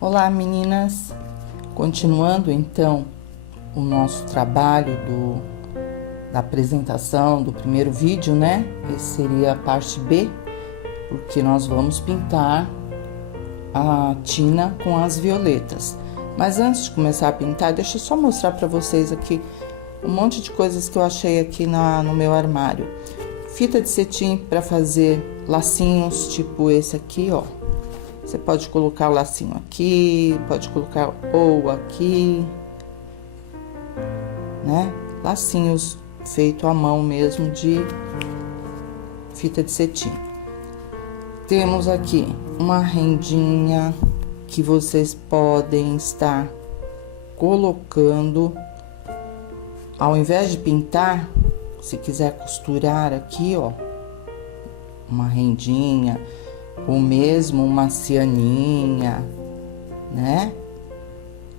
Olá, meninas! Continuando então o nosso trabalho da apresentação do primeiro vídeo, né? Esse seria a parte B, porque nós vamos pintar a Tina com as violetas. Mas antes de começar a pintar, deixa eu só mostrar para vocês aqui um monte de coisas que eu achei aqui no meu armário. Fita de cetim para fazer lacinhos, tipo esse aqui, ó. Você pode colocar o lacinho aqui, pode colocar ou aqui, né? Lacinhos feito à mão mesmo de fita de cetim. Temos aqui uma rendinha que vocês podem estar colocando, ao invés de pintar, se quiser costurar aqui, ó, uma rendinha, ou mesmo uma cianinha, né?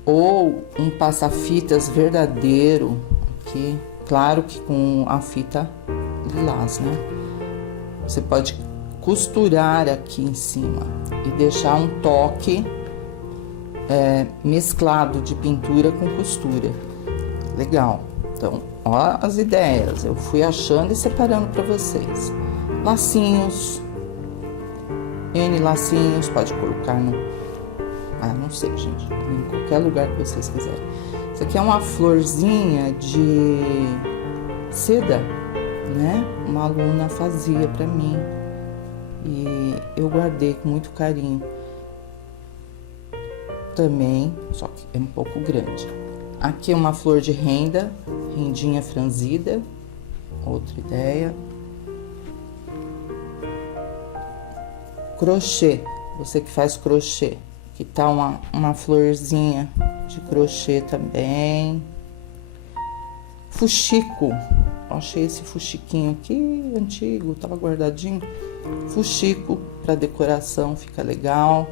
Ou um passa-fitas verdadeiro aqui, claro que com a fita lilás, né? Você pode costurar aqui em cima e deixar um toque mesclado de pintura com costura. Legal. Então, ó as ideias. Eu fui achando e separando para vocês. Lacinhos. N lacinhos, pode colocar no... não sei, gente. Em qualquer lugar que vocês quiserem. Isso aqui é uma florzinha de seda, né? Uma aluna fazia pra mim. E eu guardei com muito carinho. Também, só que é um pouco grande. Aqui é uma flor de renda, rendinha franzida. Outra ideia. Crochê, você que faz crochê, que tá uma florzinha de crochê também. Fuxico, achei esse fuxiquinho aqui antigo, tava guardadinho. Fuxico para decoração, fica legal.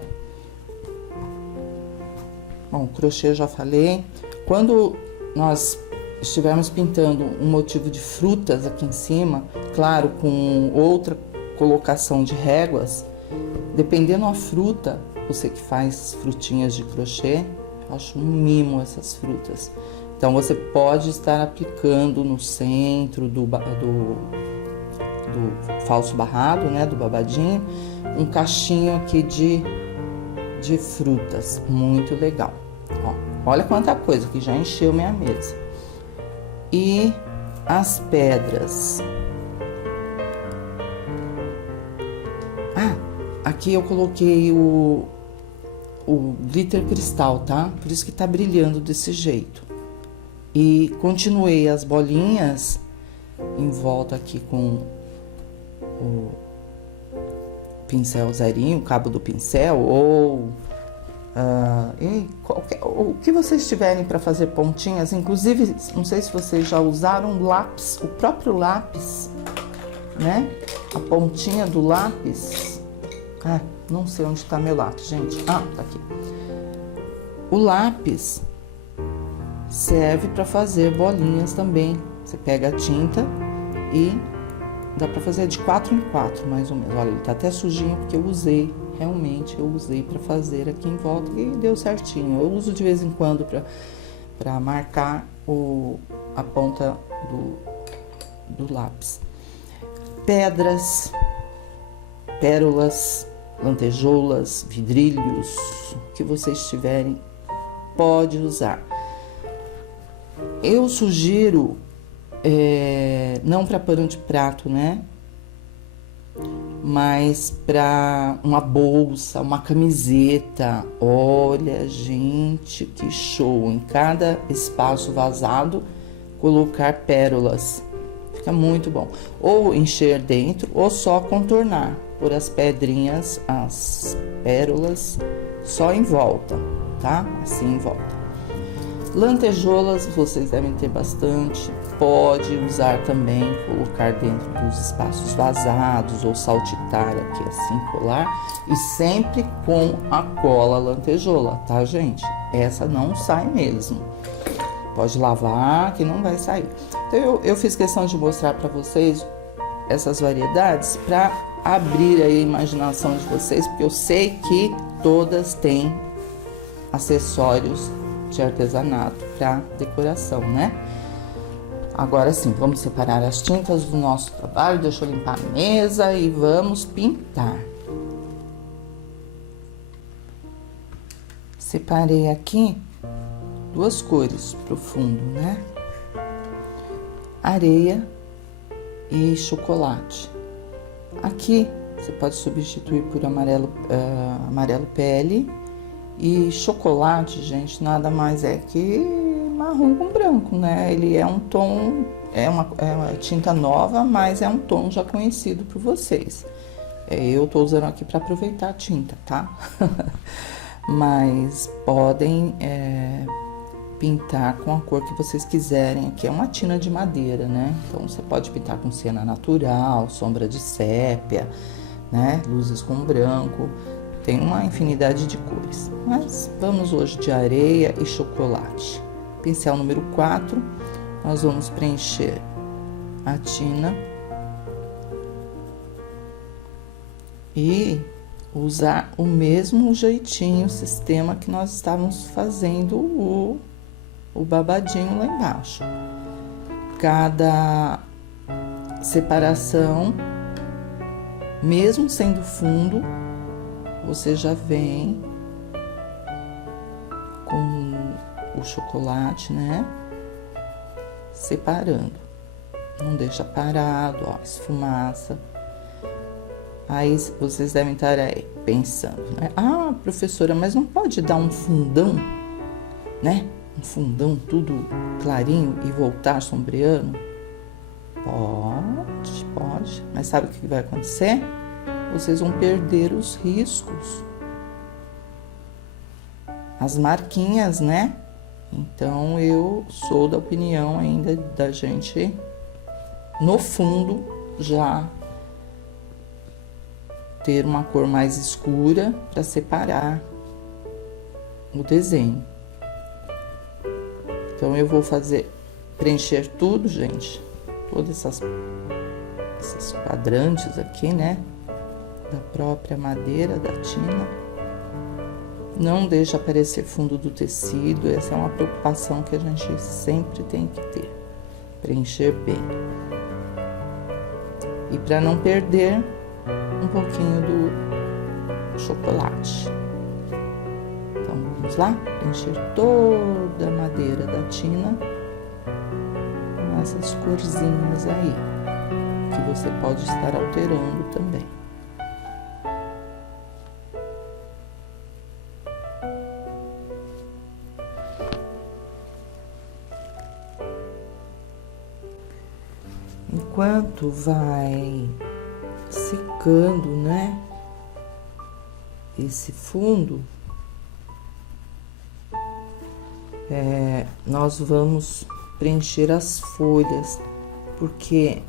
Bom, crochê eu já falei. Quando nós estivermos pintando um motivo de frutas aqui em cima, claro, com outra colocação de réguas, dependendo da fruta, você que faz frutinhas de crochê, eu acho um mimo essas frutas. Então, você pode estar aplicando no centro do falso barrado, né, do babadinho, um cachinho aqui de frutas, muito legal. Ó, olha quanta coisa que já encheu minha mesa. E as pedras. Aqui eu coloquei o glitter cristal, tá? Por isso que tá brilhando desse jeito. E continuei as bolinhas em volta aqui com o pincel zerinho, o cabo do pincel, ou o que vocês tiverem para fazer pontinhas. Inclusive, não sei se vocês já usaram lápis, o próprio lápis, né? A pontinha do lápis. Não sei onde tá meu lápis, gente. Tá aqui. O lápis serve para fazer bolinhas também. Você pega a tinta e dá para fazer de 4 em 4, mais ou menos. Olha, ele tá até sujinho porque eu usei, realmente eu usei para fazer aqui em volta e deu certinho. Eu uso de vez em quando para marcar a ponta do lápis. Pedras, pérolas, lantejoulas, vidrilhos, o que vocês tiverem, pode usar. Eu sugiro, não para pano de prato, né? Mas para uma bolsa, uma camiseta. Olha, gente, que show! Em cada espaço vazado, colocar pérolas. Fica muito bom. Ou encher dentro, ou só contornar. Por as pedrinhas, as pérolas, só em volta, tá? Assim em volta. Lantejoulas, vocês devem ter bastante. Pode usar também, colocar dentro dos espaços vazados ou saltitar aqui assim, colar. E sempre com a cola lantejoula, tá, gente? Essa não sai mesmo. Pode lavar que não vai sair. Então, eu fiz questão de mostrar para vocês essas variedades para abrir aí a imaginação de vocês, porque eu sei que todas têm acessórios de artesanato para decoração, né? Agora sim, vamos separar as tintas do nosso trabalho. Deixa eu limpar a mesa e vamos pintar. Separei aqui duas cores pro fundo, né? Areia e chocolate. Aqui você pode substituir por amarelo pele, e chocolate, gente, nada mais é que marrom com branco, né? Ele é um tom, é uma tinta nova, mas é um tom já conhecido por vocês. Eu tô usando aqui para aproveitar a tinta, tá? Mas podem pintar com a cor que vocês quiserem. Aqui é uma tina de madeira, né? Então você pode pintar com siena natural, sombra de sépia, né? Luzes com branco. Tem uma infinidade de cores. Mas vamos hoje de areia e chocolate. Pincel número 4, nós vamos preencher a tina e usar o mesmo jeitinho, sistema que nós estávamos fazendo o babadinho lá embaixo. Cada separação, mesmo sendo fundo, você já vem com o chocolate, né? Separando. Não deixa parado, ó, esfumaça. Aí vocês devem estar aí pensando, né? Ah, professora, mas não pode dar um fundão, né? Um fundão tudo clarinho e voltar sombreando? Pode. Mas sabe o que vai acontecer? Vocês vão perder os riscos, as marquinhas, né? Então, eu sou da opinião ainda da gente, no fundo, já ter uma cor mais escura para separar o desenho. Então, eu vou preencher tudo, gente, todas esses quadrantes aqui, né? Da própria madeira, da tina. Não deixa aparecer fundo do tecido, essa é uma preocupação que a gente sempre tem que ter. Preencher bem. E para não perder um pouquinho do chocolate. Então, vamos lá? Preencher toda a madeira da tina com essas corzinhas aí, que você pode estar alterando também. Enquanto vai secando, né, esse fundo, nós vamos preencher as folhas, porque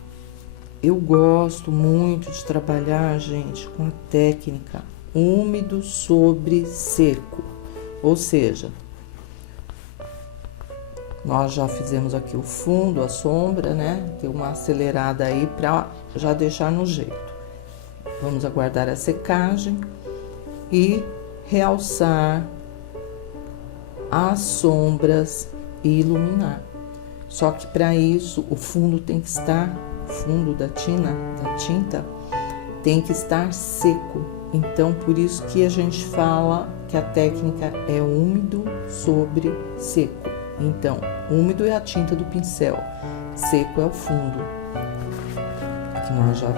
eu gosto muito de trabalhar, gente, com a técnica úmido sobre seco, ou seja, nós já fizemos aqui o fundo, a sombra, né? Tem uma acelerada aí para já deixar no jeito. Vamos aguardar a secagem e realçar as sombras e iluminar. Só que para isso o fundo tem que estar, o fundo da tinta tem que estar seco. Então, por isso que a gente fala que a técnica é úmido sobre seco. Então, úmido é a tinta do pincel, seco é o fundo, que nós já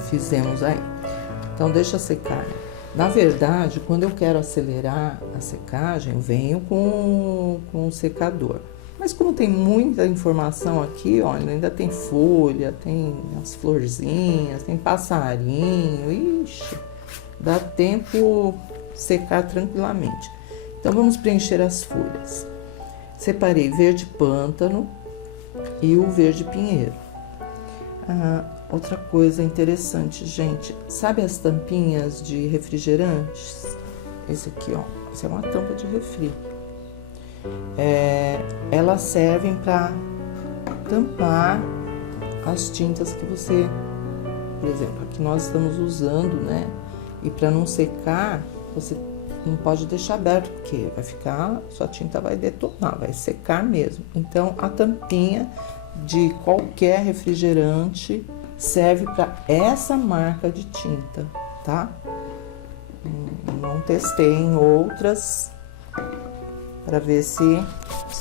fizemos aí. Então, deixa secar. Na verdade, quando eu quero acelerar a secagem, eu venho com o secador. Mas como tem muita informação aqui, olha, ainda tem folha, tem as florzinhas, tem passarinho, ixi, dá tempo secar tranquilamente. Então, vamos preencher as folhas. Separei verde pântano e o verde pinheiro. Outra coisa interessante, gente, sabe as tampinhas de refrigerantes? Esse aqui, ó, essa é uma tampa de refri. Elas servem para tampar as tintas que você, por exemplo, aqui nós estamos usando, né? E para não secar, você não pode deixar aberto, porque vai ficar, sua tinta vai detonar, vai secar mesmo. Então, a tampinha de qualquer refrigerante serve para essa marca de tinta, tá? Não testei em outras para ver se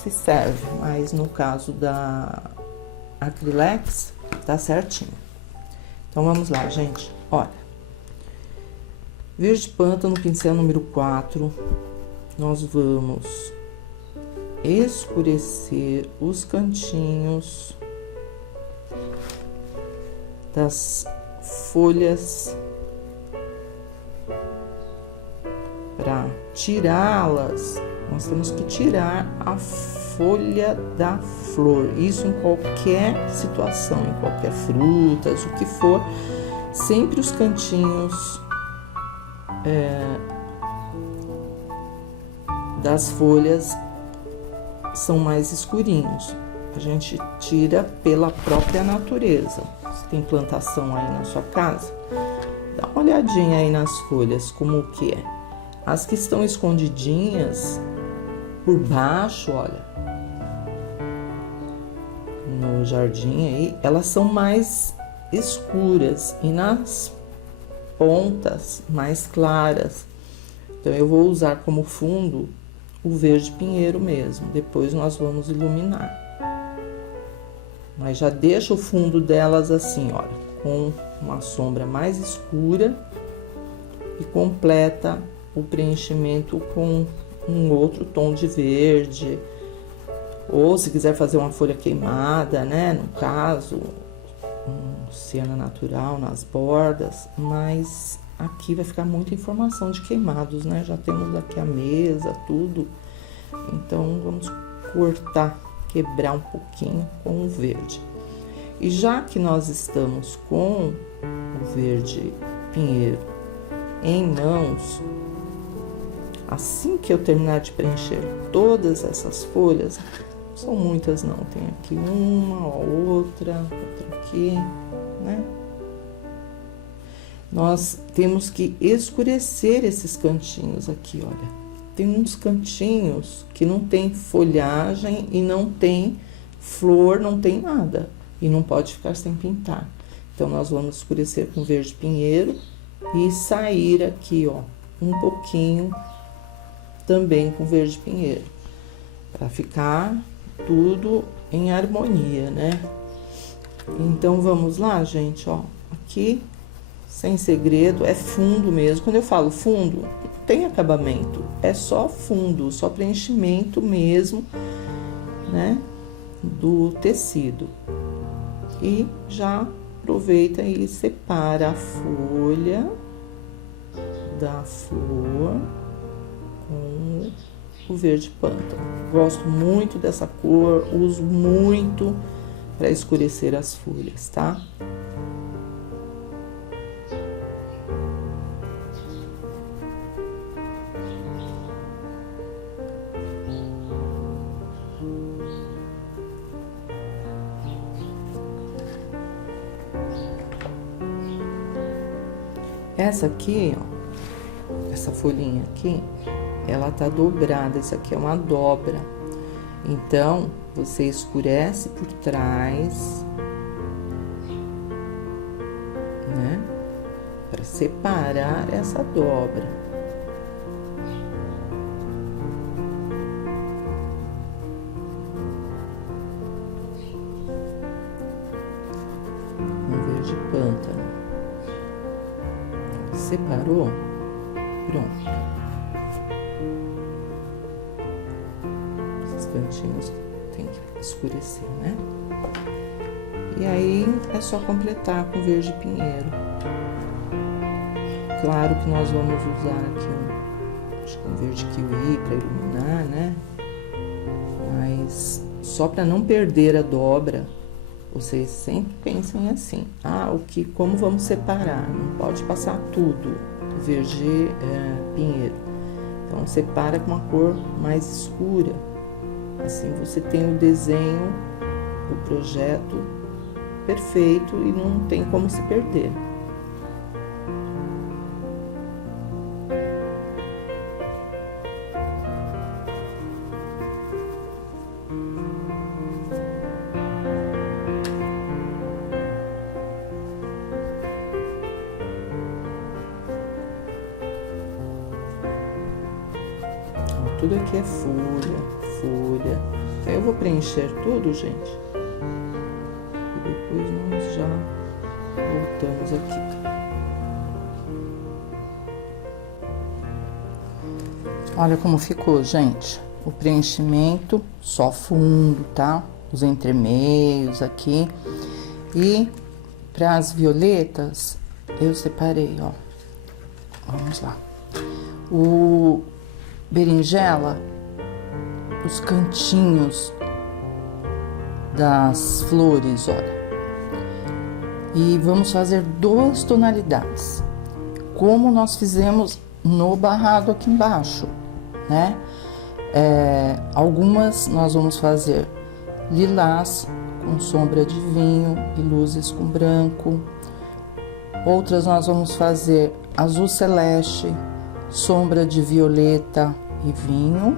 serve, mas no caso da Acrylex tá certinho. Então vamos lá, gente. Olha, verde pântano, pincel número 4, nós vamos escurecer os cantinhos das folhas para tirá-las. Nós temos que tirar a folha da flor, isso em qualquer situação, em qualquer frutas, o que for, sempre os cantinhos das folhas são mais escurinhos. A gente tira pela própria natureza. Você tem plantação aí na sua casa? Dá uma olhadinha aí nas folhas, como que é. As que estão escondidinhas por baixo, olha, no jardim aí, elas são mais escuras e nas pontas mais claras. Então, eu vou usar como fundo o verde pinheiro mesmo, depois nós vamos iluminar. Mas já deixa o fundo delas assim, olha, com uma sombra mais escura e completa o preenchimento com um outro tom de verde, ou se quiser fazer uma folha queimada, né, no caso, siena natural nas bordas, mas aqui vai ficar muita informação de queimados, né, já temos aqui a mesa, tudo, então vamos cortar, quebrar um pouquinho com o verde. E já que nós estamos com o verde pinheiro em mãos, assim que eu terminar de preencher todas essas folhas, são muitas não, tem aqui uma, outra aqui, né? Nós temos que escurecer esses cantinhos aqui, olha. Tem uns cantinhos que não tem folhagem e não tem flor, não tem nada. E não pode ficar sem pintar. Então, nós vamos escurecer com verde pinheiro e sair aqui, ó, um pouquinho também com verde pinheiro, para ficar tudo em harmonia, né? Então, vamos lá, gente, ó, aqui, sem segredo, é fundo mesmo. Quando eu falo fundo, não tem acabamento, é só fundo, só preenchimento mesmo, né, do tecido. E já aproveita e separa a folha da flor com o verde pântano. Gosto muito dessa cor, uso muito para escurecer as folhas, tá? Essa aqui, ó, essa folhinha aqui, ela tá dobrada, isso aqui é uma dobra. Então, você escurece por trás, né? Para separar essa dobra. Um verde pântano. Separou? Pronto. Esses cantinhos tem que escurecer, né? E aí, é só completar com verde pinheiro. Claro que nós vamos usar aqui acho que um verde kiwi para iluminar, né? Mas só para não perder a dobra, vocês sempre pensem assim, como vamos separar? Não pode passar tudo, verde pinheiro. Então, separa com uma cor mais escura. Assim, você tem o desenho, o projeto perfeito e não tem como se perder. tudo aqui é folha, folha. Aí eu vou preencher tudo, gente. E depois nós já voltamos aqui. Olha como ficou, gente. O preenchimento, só fundo, tá? Os entremeios aqui. E para as violetas, eu separei, ó. Vamos lá. O berinjela, os cantinhos das flores, olha. E vamos fazer 2 tonalidades, como nós fizemos no barrado aqui embaixo, né? Algumas nós vamos fazer lilás com sombra de vinho e luzes com branco. Outras nós vamos fazer azul celeste, sombra de violeta e vinho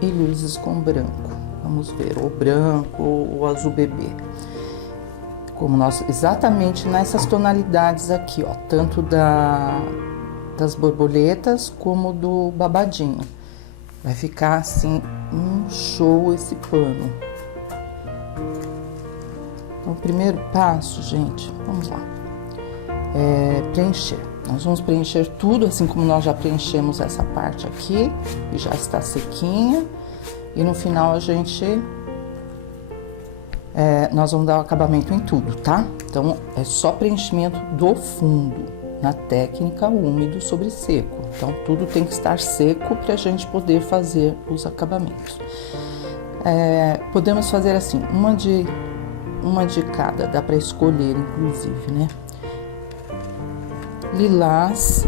e luzes com branco. Vamos ver, ou branco ou azul bebê. Como nós, exatamente nessas tonalidades aqui, ó, tanto das borboletas como do babadinho. Vai ficar assim, um show esse pano. Então, o primeiro passo, gente, vamos lá, preencher. Nós vamos preencher tudo, assim como nós já preenchemos essa parte aqui, e já está sequinha. E no final a gente, nós vamos dar o acabamento em tudo, tá? Então, é só preenchimento do fundo, na técnica úmido sobre seco. Então, tudo tem que estar seco para a gente poder fazer os acabamentos. Podemos fazer assim, uma de cada, dá para escolher, inclusive, né? Lilás.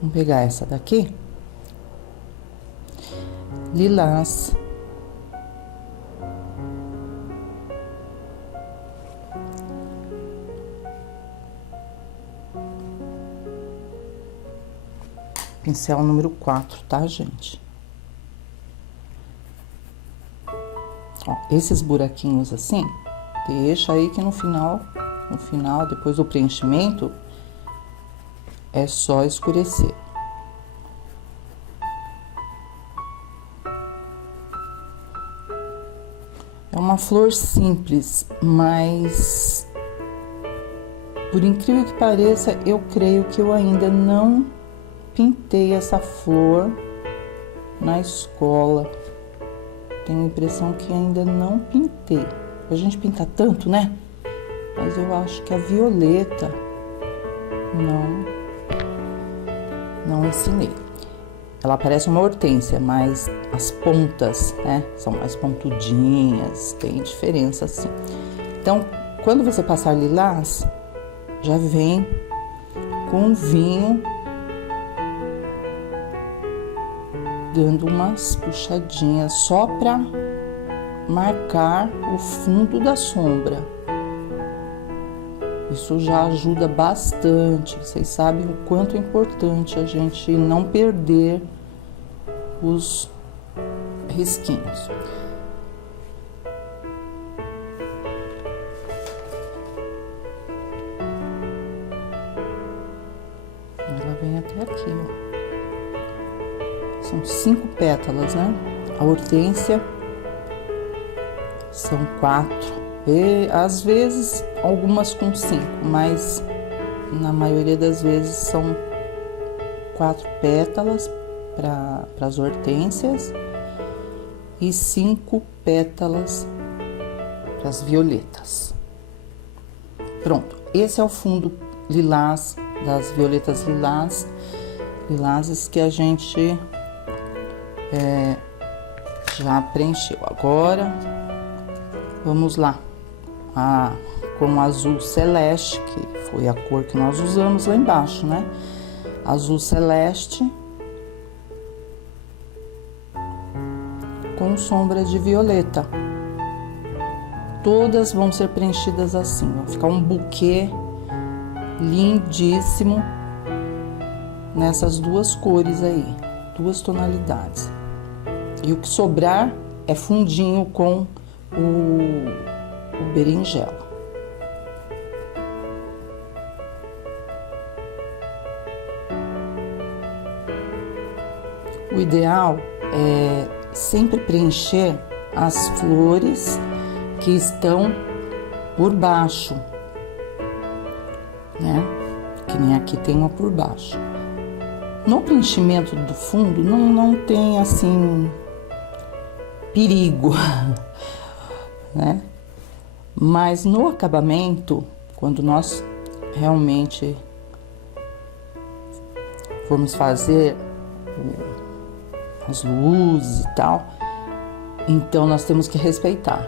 Vamos pegar essa daqui. Lilás. Pincel número 4, tá, gente? Ó, esses buraquinhos assim, deixa aí que no final, depois do preenchimento, é só escurecer. É uma flor simples, mas por incrível que pareça, eu creio que eu ainda não pintei essa flor na escola. Tenho a impressão que ainda não pintei. A gente pinta tanto, né? Mas eu acho que a violeta não ensinei. Ela parece uma hortênsia, mas as pontas, né, são mais pontudinhas, tem diferença assim. Então, quando você passar lilás, já vem com vinho, dando umas puxadinhas só para marcar o fundo da sombra. Isso já ajuda bastante. Vocês sabem o quanto é importante a gente não perder os risquinhos. Ela vem até aqui, ó. São 5 pétalas, né? A hortênsia são 4. E às vezes algumas com 5, mas na maioria das vezes são 4 pétalas para as hortênsias e 5 pétalas para as violetas. Pronto, esse é o fundo lilás, das violetas lilazes que a gente já preencheu. Agora vamos lá com o azul celeste, que foi a cor que nós usamos lá embaixo, né? Azul celeste com sombra de violeta. Todas vão ser preenchidas assim, vai ficar um buquê lindíssimo nessas 2 cores aí, 2 tonalidades. E o que sobrar é fundinho com o berinjela. O ideal é sempre preencher as flores que estão por baixo, né? Que nem aqui tem uma por baixo. No preenchimento do fundo não tem assim perigo, né? Mas no acabamento, quando nós realmente formos fazer as luzes e tal, então nós temos que respeitar.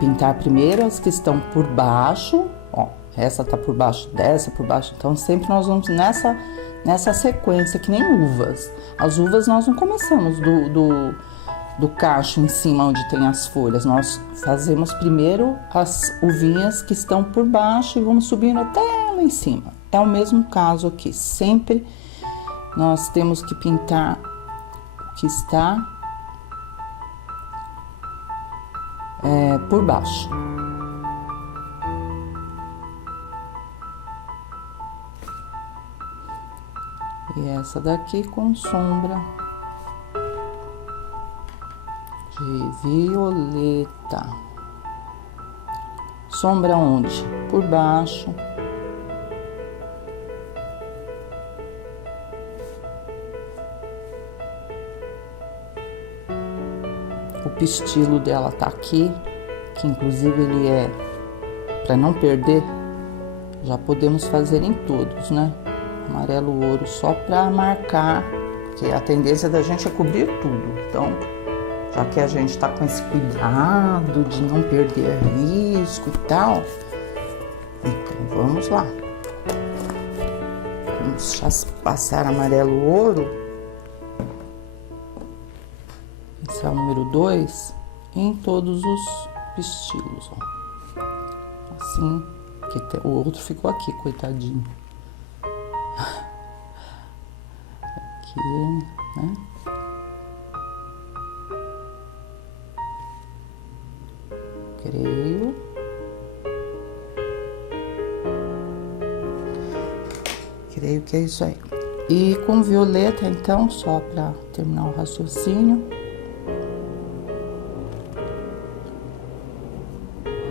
Pintar primeiro as que estão por baixo, ó, essa tá por baixo dessa, por baixo, então sempre nós vamos nessa sequência, que nem uvas. As uvas nós não começamos do cacho em cima onde tem as folhas, nós fazemos primeiro as uvinhas que estão por baixo e vamos subindo até lá em cima. É o mesmo caso aqui, sempre nós temos que pintar o que está por baixo. E essa daqui com sombra de violeta. Sombra onde? Por baixo. O pistilo dela tá aqui, que inclusive ele é para não perder. Já podemos fazer em todos, né? Amarelo ouro só para marcar, porque a tendência da gente é cobrir tudo. Então, já que a gente tá com esse cuidado de não perder risco e tal, então vamos lá. Vamos já passar amarelo ouro. Esse é o número 2 em todos os pistilos, ó. Assim, que o outro ficou aqui, coitadinho. Aqui, né? Creio que é isso aí. E com violeta, então, só para terminar o raciocínio,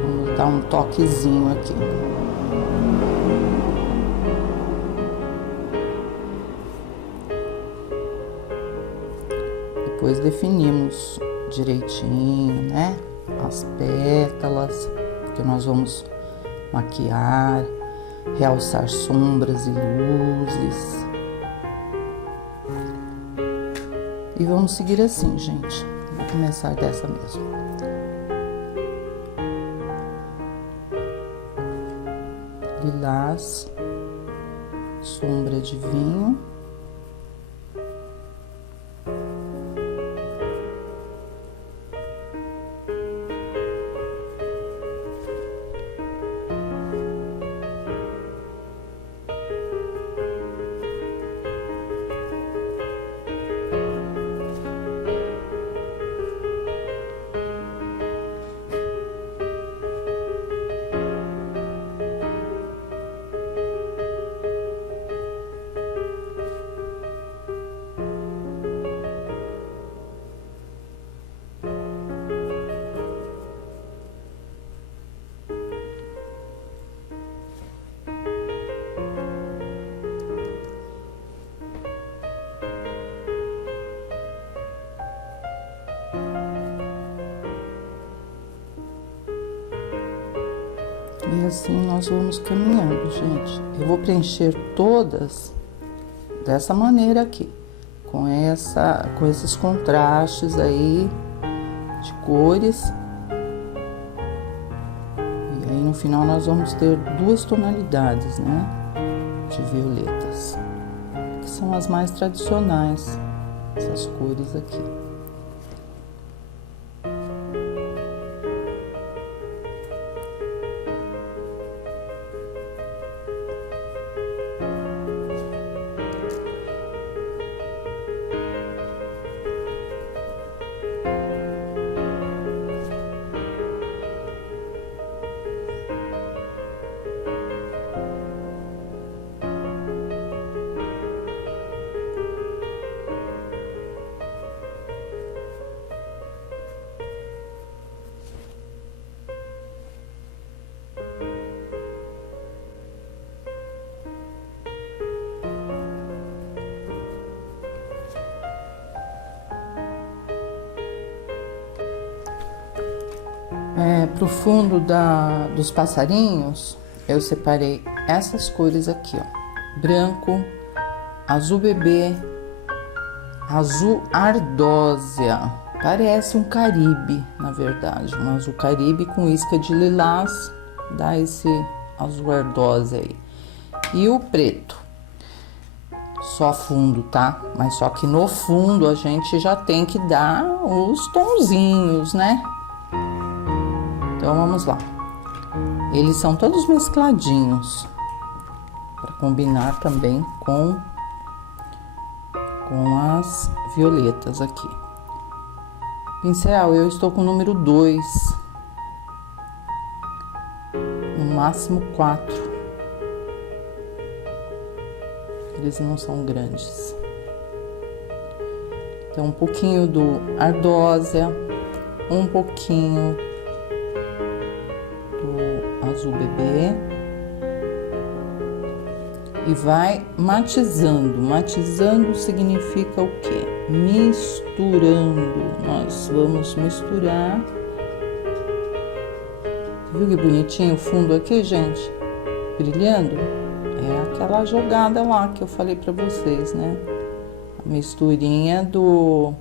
vamos dar um toquezinho aqui. Depois definimos direitinho, né? As pétalas, porque nós vamos maquiar, realçar sombras e luzes. E vamos seguir assim, gente. Vou começar dessa mesmo. Lilás, sombra de vinho. E assim nós vamos caminhando, gente. Eu vou preencher todas dessa maneira aqui, com esses contrastes aí de cores. E aí no final nós vamos ter duas tonalidades, né, de violetas, que são as mais tradicionais, essas cores aqui. pro fundo dos passarinhos, eu separei essas cores aqui, ó. Branco, azul bebê, azul ardósia. Parece um caribe, na verdade. Um azul caribe com isca de lilás. Dá esse azul ardósia aí. E o preto. Só fundo, tá? Mas só que no fundo a gente já tem que dar os tonzinhos, né? Então vamos lá. Eles são todos mescladinhos. Para combinar também com as violetas aqui. Pincel, eu estou com o número 2. No máximo 4. Eles não são grandes. Então, um pouquinho do ardósia, um pouquinho do azul bebê. E vai matizando. Matizando significa o quê? Misturando. Nós vamos misturar. Viu que bonitinho o fundo aqui, gente? Brilhando? É aquela jogada lá que eu falei pra vocês, né? A misturinha do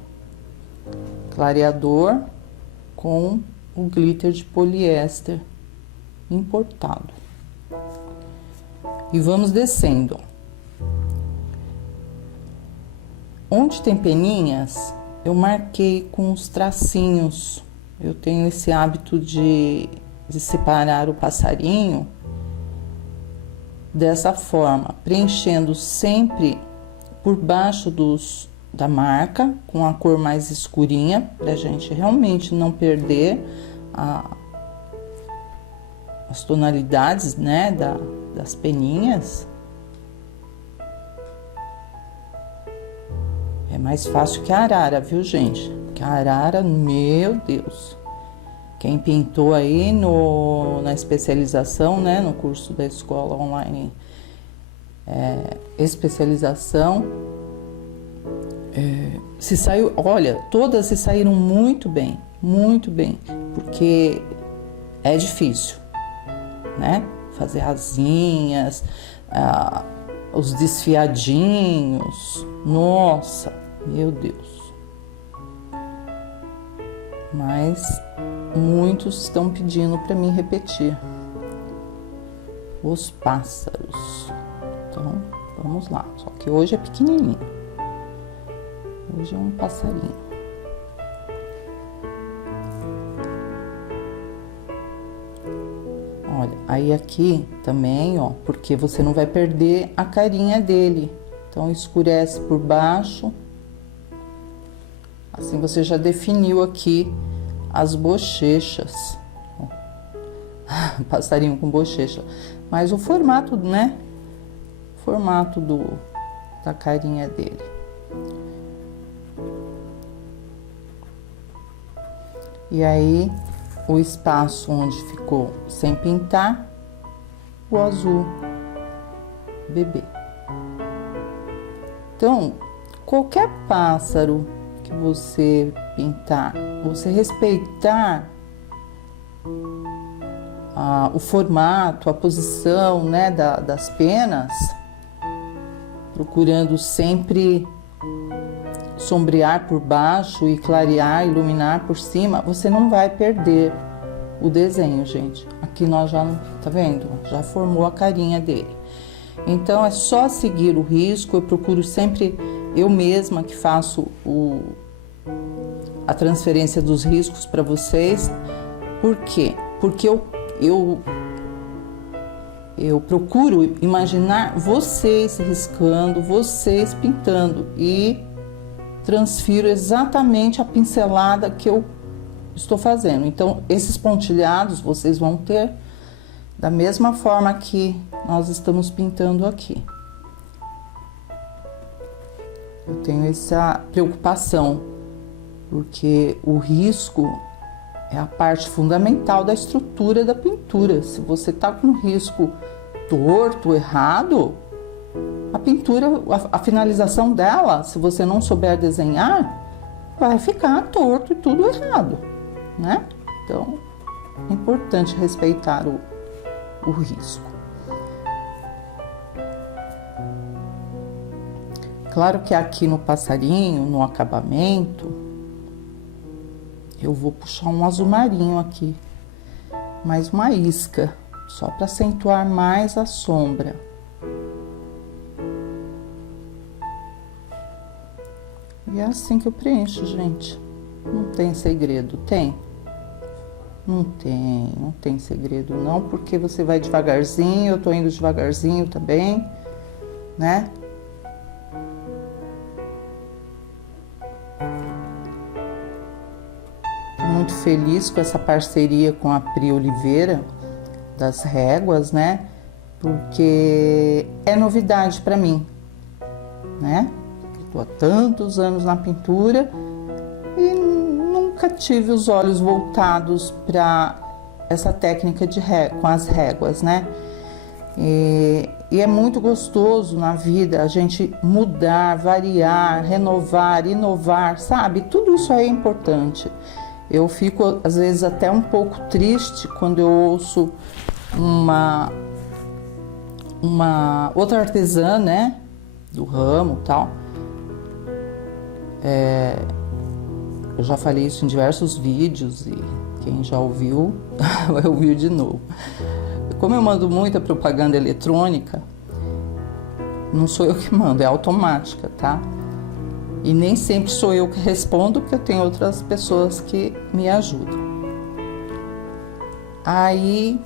clareador com o glitter de poliéster importado. E vamos descendo. Onde tem peninhas, eu marquei com os tracinhos. Eu tenho esse hábito de separar o passarinho dessa forma, preenchendo sempre por baixo da marca, com a cor mais escurinha, pra gente realmente não perder as tonalidades, né, das peninhas. É mais fácil que a arara, viu, gente? Porque a arara, meu Deus. Quem pintou aí na especialização, né, no curso da escola online, especialização, se saiu, olha, todas se saíram muito bem, porque é difícil, né? Fazer asinhas, os desfiadinhos, nossa, meu Deus. Mas muitos estão pedindo para mim repetir. Os pássaros. Então, vamos lá. Só que hoje é pequenininho. Hoje é um passarinho. Olha, aí aqui também, ó, porque você não vai perder a carinha dele. Então, escurece por baixo. Assim você já definiu aqui as bochechas. Passarinho com bochecha. Mas o formato, né? O formato da carinha dele. E aí, o espaço onde ficou sem pintar, o azul bebê. Então, qualquer pássaro que você pintar, você respeitar o formato, a posição, né, das penas, procurando sempre sombrear por baixo e clarear, iluminar por cima, você não vai perder o desenho, gente. Aqui nós já, tá vendo? Já formou a carinha dele. Então, é só seguir o risco. Eu procuro sempre, eu mesma que faço a transferência dos riscos para vocês. Por quê? Porque eu procuro imaginar vocês riscando, vocês pintando e transfiro exatamente a pincelada que eu estou fazendo. Então, esses pontilhados vocês vão ter da mesma forma que nós estamos pintando aqui. Eu tenho essa preocupação, porque o risco é a parte fundamental da estrutura da pintura. Se você tá com risco torto, errado, a pintura, a finalização dela, se você não souber desenhar, vai ficar torto e tudo errado, né? Então, é importante respeitar o risco. Claro que aqui no passarinho, no acabamento, eu vou puxar um azul marinho aqui, mais uma isca, só para acentuar mais a sombra. E é assim que eu preencho, gente. Não tem segredo, tem? Não tem segredo não, porque você vai devagarzinho, eu tô indo devagarzinho também, né? Tô muito feliz com essa parceria com a Pri Oliveira, das réguas, né? Porque é novidade para mim, né? Estou há tantos anos na pintura e nunca tive os olhos voltados para essa técnica com as réguas, né? E é muito gostoso na vida a gente mudar, variar, renovar, inovar, sabe? Tudo isso aí é importante. Eu fico, às vezes, até um pouco triste quando eu ouço uma outra artesã, né? Do ramo e tal. Eu já falei isso em diversos vídeos e quem já ouviu vai ouvir de novo. Como eu mando muita propaganda eletrônica, não sou eu que mando, é automática, tá? E nem sempre sou eu que respondo, porque eu tenho outras pessoas que me ajudam. Aí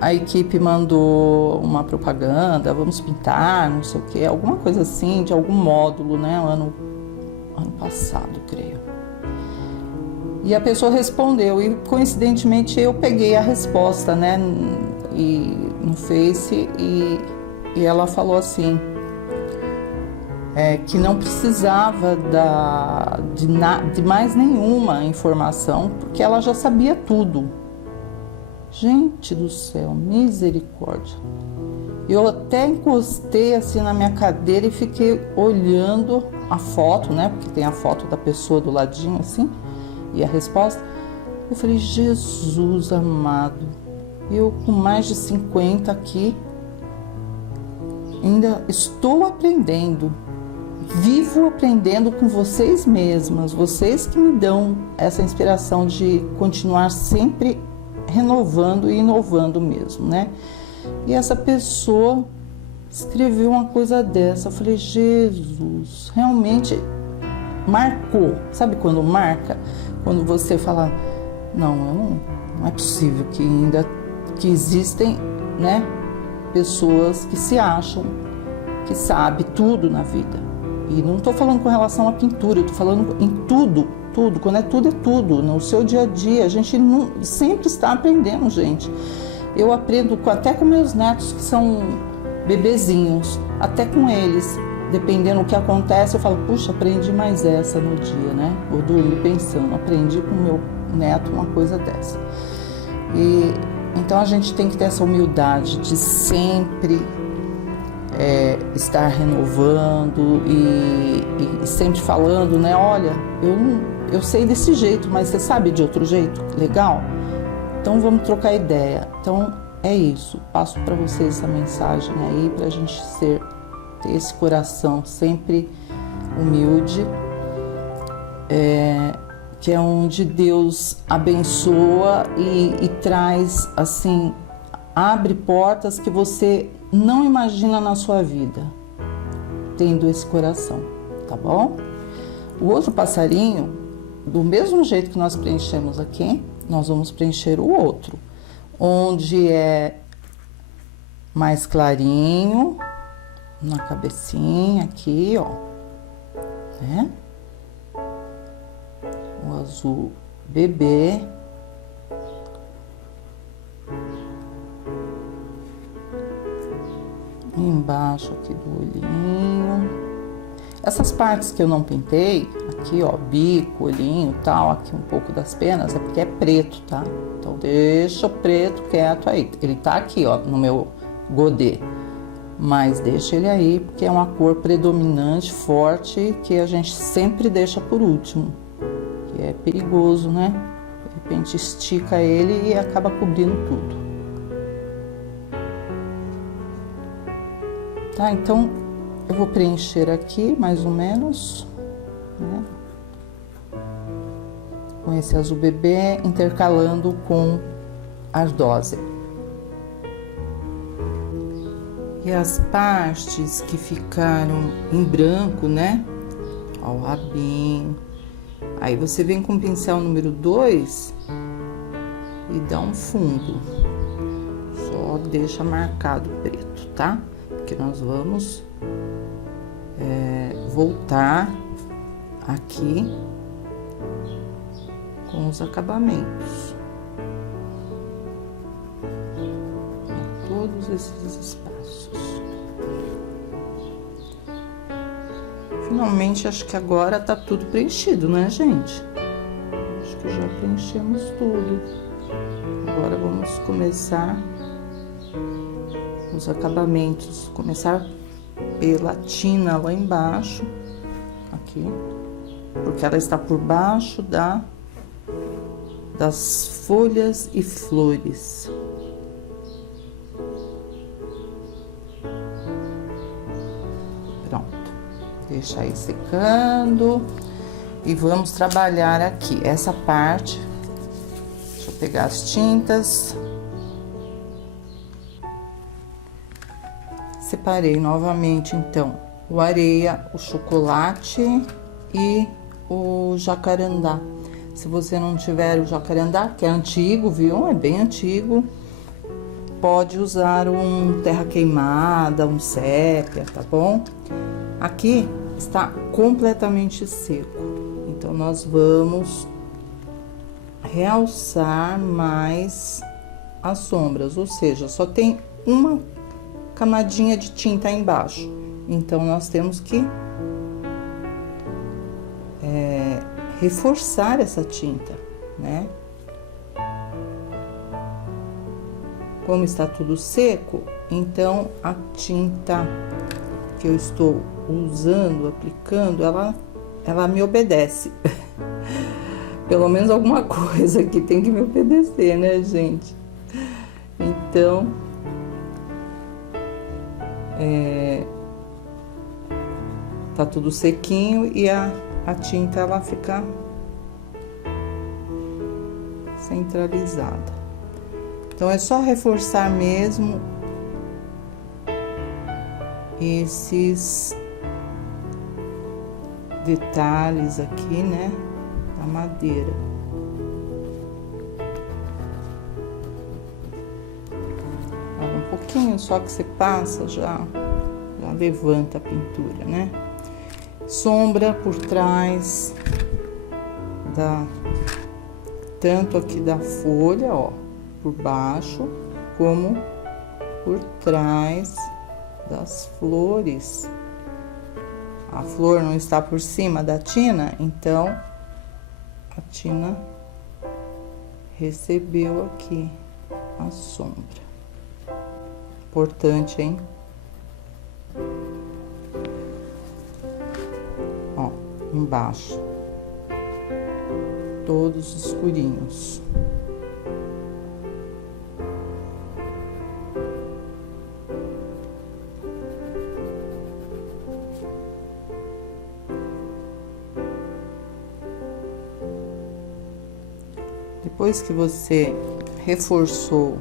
a equipe mandou uma propaganda, vamos pintar, não sei o que, alguma coisa assim, de algum módulo, né? Ano passado, creio. E a pessoa respondeu, e coincidentemente eu peguei a resposta, né? No Face, e ela falou assim, que não precisava de mais nenhuma informação, porque ela já sabia tudo. Gente do céu, misericórdia. Eu até encostei assim na minha cadeira e fiquei olhando a foto, né? Porque tem a foto da pessoa do ladinho assim, e a resposta. Eu falei, Jesus amado, eu com mais de 50 aqui, ainda estou aprendendo, vivo aprendendo com vocês mesmas, vocês que me dão essa inspiração de continuar sempre renovando e inovando mesmo, né? E essa pessoa escreveu uma coisa dessa. Eu falei, Jesus, realmente marcou. Sabe quando marca? Quando você fala, não é possível que existem, né, pessoas que se acham que sabe tudo na vida. E não estou falando com relação à pintura, eu estou falando em tudo. Tudo, quando é tudo, no seu dia a dia, a gente sempre está aprendendo, gente. Eu aprendo até com meus netos que são bebezinhos, até com eles, dependendo do que acontece, eu falo, puxa, aprendi mais essa no dia, né? Vou dormir pensando, aprendi com meu neto uma coisa dessa. E então a gente tem que ter essa humildade de sempre estar renovando e sempre falando, né? Olha, eu sei desse jeito, mas você sabe de outro jeito? Legal? Então vamos trocar ideia. Então é isso. Passo para vocês essa mensagem aí, para a gente ter esse coração sempre humilde, que é onde Deus abençoa e traz, assim, abre portas que você não imagina na sua vida, tendo esse coração, tá bom? O outro passarinho, do mesmo jeito que nós preenchemos aqui, nós vamos preencher o outro, onde é mais clarinho, na cabecinha aqui, ó, né? O azul bebê. Embaixo aqui do olhinho. Essas partes que eu não pintei, aqui ó, bico, olhinho e tal, aqui um pouco das penas, é porque é preto, tá? Então deixa o preto quieto aí. Ele tá aqui ó, no meu godê, mas deixa ele aí, porque é uma cor predominante, forte, que a gente sempre deixa por último, que é perigoso, né? É repente estica ele e acaba cobrindo tudo. Tá, então eu vou preencher aqui mais ou menos, né? Com esse azul bebê, intercalando com ardósia. E as partes que ficaram em branco, né? Ó, o rabinho. Aí você vem com o pincel número 2 e dá um fundo. Só deixa marcado preto, tá? Porque nós vamos voltar aqui com os acabamentos. Todos esses espaços. Finalmente, acho que agora tá tudo preenchido, né, gente? Acho que já preenchemos tudo. Agora vamos começar os acabamentos. Começar pela tina lá embaixo, aqui, porque ela está por baixo das folhas e flores. Pronto, deixa aí secando e vamos trabalhar aqui essa parte. Deixa eu pegar as tintas. Separei novamente, então, o areia, o chocolate e o jacarandá. Se você não tiver o jacarandá, que é antigo, viu? É bem antigo. Pode usar um terra queimada, um sépia, tá bom? Aqui está completamente seco. Então, nós vamos realçar mais as sombras. Ou seja, só tem uma camadinha de tinta embaixo. Então, nós temos que reforçar essa tinta, né? Como está tudo seco, então a tinta que eu estou usando, aplicando, ela me obedece. Pelo menos alguma coisa aqui tem que me obedecer, né, gente? Então, tá tudo sequinho e a tinta ela fica centralizada. Então é só reforçar mesmo esses detalhes aqui, né, da madeira. Um pouquinho só que você passa já levanta a pintura, né? Sombra por trás tanto aqui da folha, ó, por baixo, como por trás das flores. A flor não está por cima da tina, então a tina recebeu aqui a sombra. Importante, hein? Ó, embaixo. Todos escurinhos. Depois que você reforçou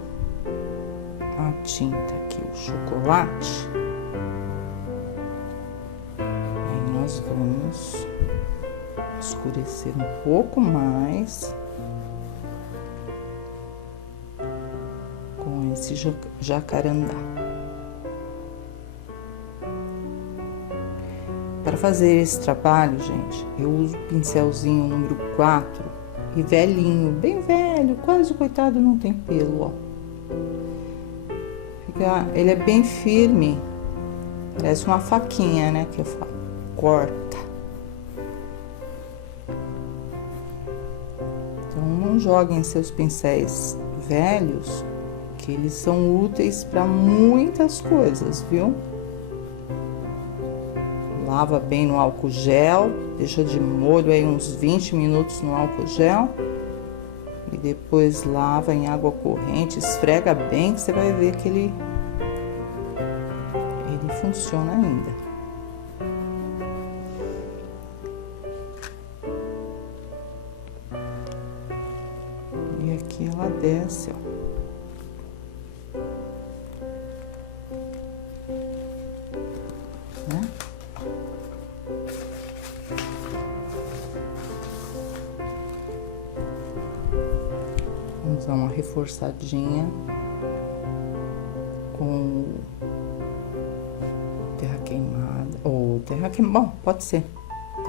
a tinta aqui, o chocolate, aí nós vamos escurecer um pouco mais com esse jacarandá. Para fazer esse trabalho, gente, eu uso o pincelzinho número 4 e velhinho, bem velho, quase o coitado não tem pelo, ó. Ele é bem firme, parece uma faquinha, né, que eu falo, corta. Então, não joguem seus pincéis velhos, que eles são úteis para muitas coisas, viu? Lava bem no álcool gel, deixa de molho aí uns 20 minutos no álcool gel E depois lava em água corrente, esfrega bem que você vai ver que ele funciona ainda. E aqui ela desce, ó. Né? Vamos dar uma reforçadinha com terra queimada, ou terra queimada, bom, pode ser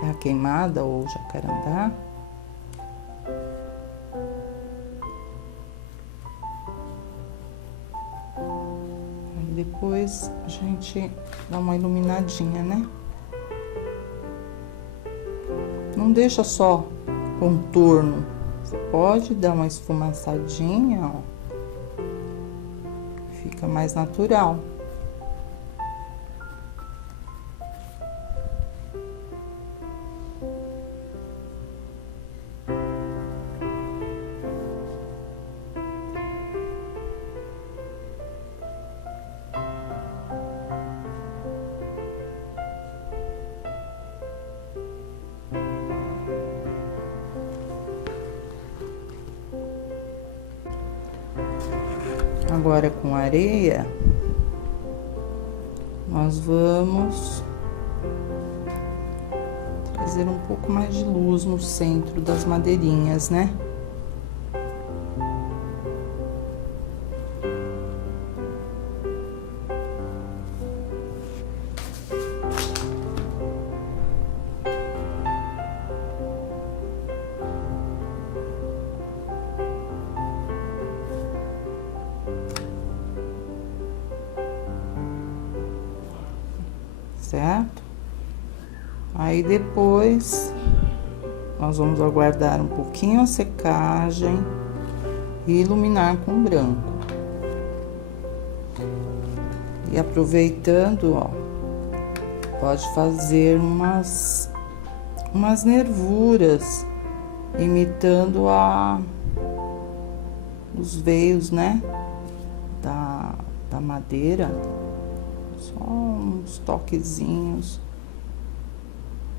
terra queimada ou jacarandá. Aí depois a gente dá uma iluminadinha, né? Não deixa só contorno, você pode dar uma esfumaçadinha, ó. Fica mais natural. Agora com areia, nós vamos trazer um pouco mais de luz no centro das madeirinhas, né? Certo? Aí depois nós vamos aguardar um pouquinho a secagem e iluminar com branco. E aproveitando, ó, pode fazer umas nervuras imitando os veios, né? Da madeira. Só uns toquezinhos,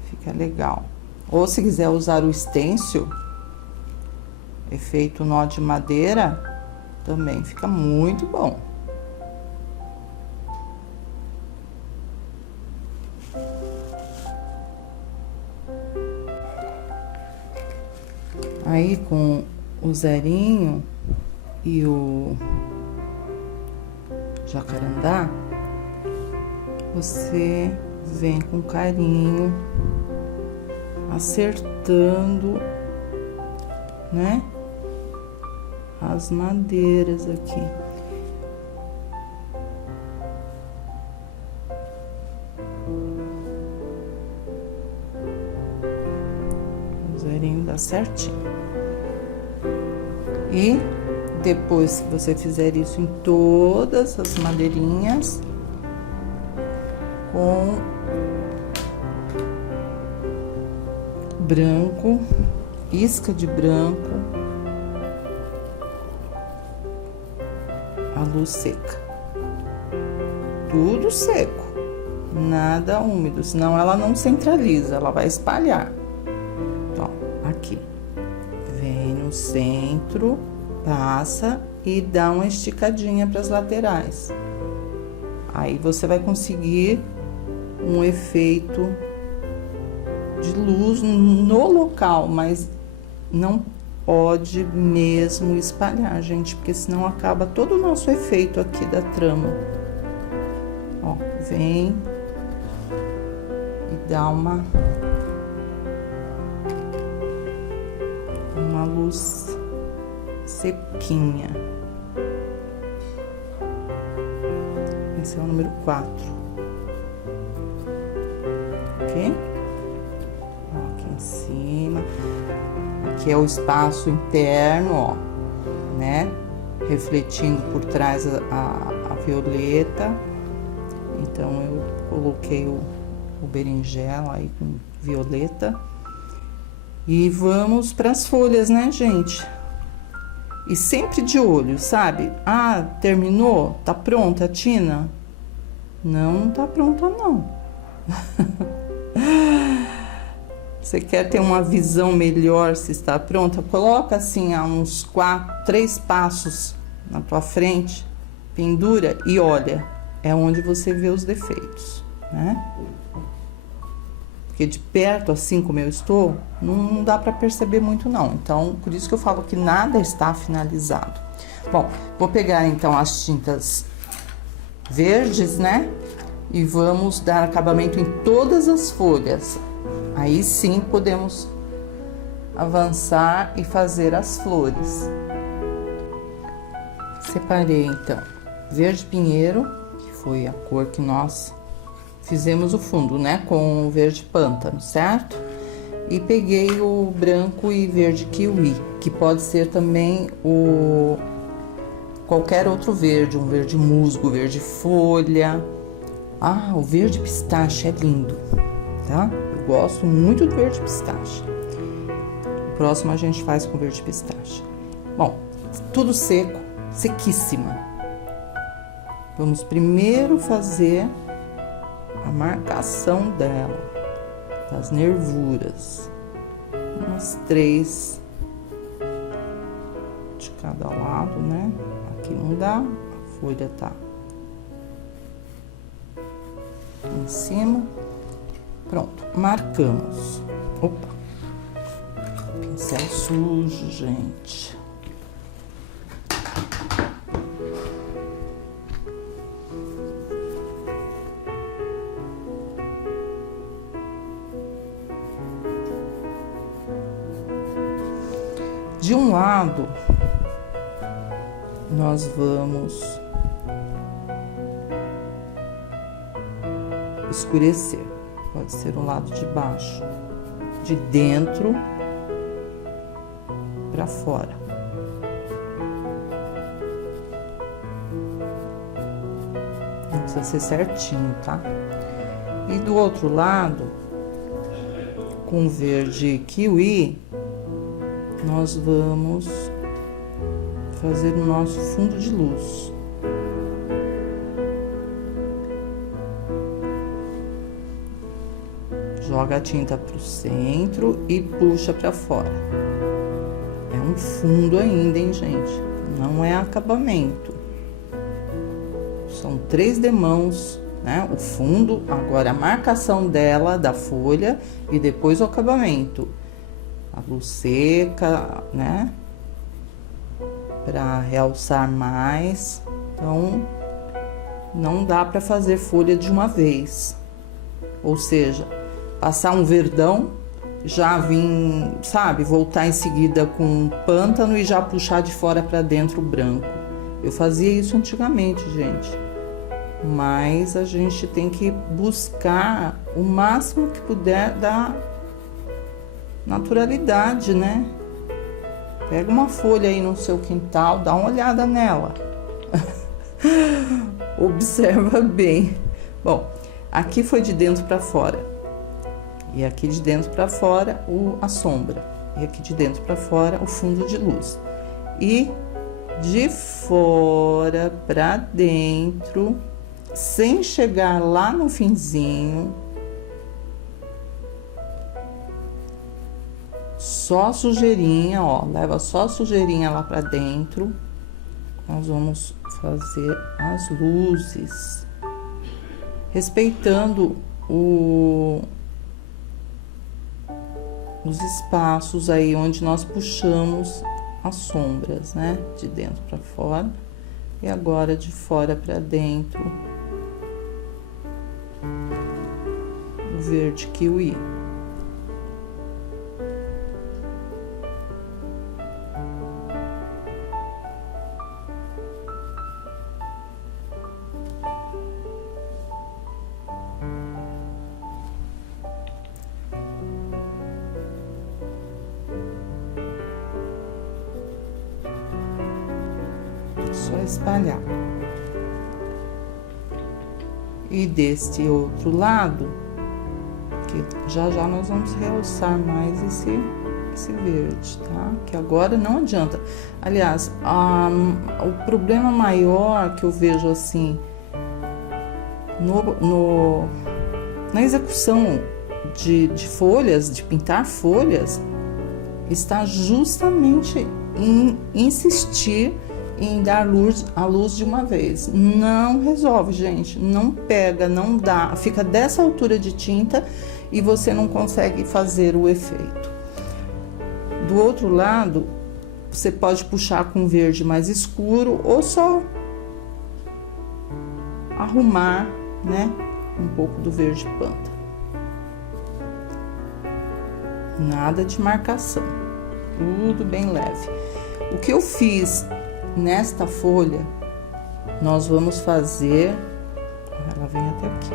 fica legal. Ou se quiser usar o stencil, efeito nó de madeira, também fica muito bom. Aí com o zerinho e o jacarandá, você vem com carinho, acertando, né, as madeiras aqui. O zerinho dá certinho. E depois que você fizer isso em todas as madeirinhas, com branco, isca de branco, a luz seca. Tudo seco, nada úmido, senão ela não centraliza, ela vai espalhar. Ó, aqui. Vem no centro, passa e dá uma esticadinha para as laterais. Aí você vai conseguir um efeito de luz no local, mas não pode mesmo espalhar, gente, porque senão acaba todo o nosso efeito aqui da trama. Ó, vem e dá uma luz sequinha. Esse é o número 4. Ok? Ó, aqui em cima. Aqui é o espaço interno, ó, né? Refletindo por trás a violeta. Então, eu coloquei o berinjela aí com violeta. E vamos para as folhas, né, gente? E sempre de olho, sabe? Ah, terminou? Tá pronta, Tina? Não, não tá pronta, não. Você quer ter uma visão melhor se está pronta? Coloca assim a uns 3 passos na tua frente, pendura e olha. É onde você vê os defeitos, né? Porque de perto, assim como eu estou, não dá para perceber muito não. Então, por isso que eu falo que nada está finalizado. Bom, vou pegar então as tintas verdes, né? E vamos dar acabamento em todas as folhas. Aí sim podemos avançar e fazer as flores. Separei então verde pinheiro, que foi a cor que nós fizemos o fundo, né, com o verde pântano, certo? E peguei o branco e verde kiwi, que pode ser também qualquer outro verde, um verde musgo, verde folha. Ah, o verde pistache é lindo, tá? Eu gosto muito do verde pistache. O próximo a gente faz com verde pistache. Bom, tudo seco, sequíssima. Vamos primeiro fazer a marcação dela, das nervuras. Umas 3 de cada lado, né? Aqui não dá, a folha tá em cima. Pronto, marcamos. Opa, pincel sujo, gente. De um lado, nós vamos escurecer. Pode ser o lado de baixo, de dentro para fora. Não precisa ser certinho, tá? E do outro lado, com verde kiwi, nós vamos fazer o nosso fundo de luz. Joga a tinta pro centro e puxa para fora. É um fundo ainda, hein, gente? Não é acabamento. São 3 demãos, né? O fundo, agora a marcação dela, da folha, e depois o acabamento. A luz seca, né? Para realçar mais. Então, não dá para fazer folha de uma vez. Ou seja, passar um verdão, já vim, sabe, voltar em seguida com um pântano e já puxar de fora para dentro o branco. Eu fazia isso antigamente, gente. Mas a gente tem que buscar o máximo que puder da naturalidade, né? Pega uma folha aí no seu quintal, dá uma olhada nela. Observa bem. Bom, aqui foi de dentro para fora. E aqui de dentro para fora a sombra. E aqui de dentro para fora o fundo de luz. E de fora para dentro, sem chegar lá no finzinho, só sujeirinha, ó, leva só sujeirinha lá para dentro. Nós vamos fazer as luzes, respeitando os espaços aí onde nós puxamos as sombras, né? De dentro para fora e agora de fora para dentro, o verde kiwi. Só espalhar. E deste outro lado, que já já nós vamos realçar mais esse esse verde, tá? Que agora não adianta. Aliás, o problema maior que eu vejo assim na execução de folhas, de pintar folhas, está justamente em insistir em dar a luz de uma vez. Não resolve, gente. Não pega, não dá. Fica dessa altura de tinta e você não consegue fazer o efeito. Do outro lado, você pode puxar com verde mais escuro ou só arrumar, né, um pouco do verde pântano. Nada de marcação, tudo bem leve. O que eu fiz nesta folha, nós vamos fazer, ela vem até aqui,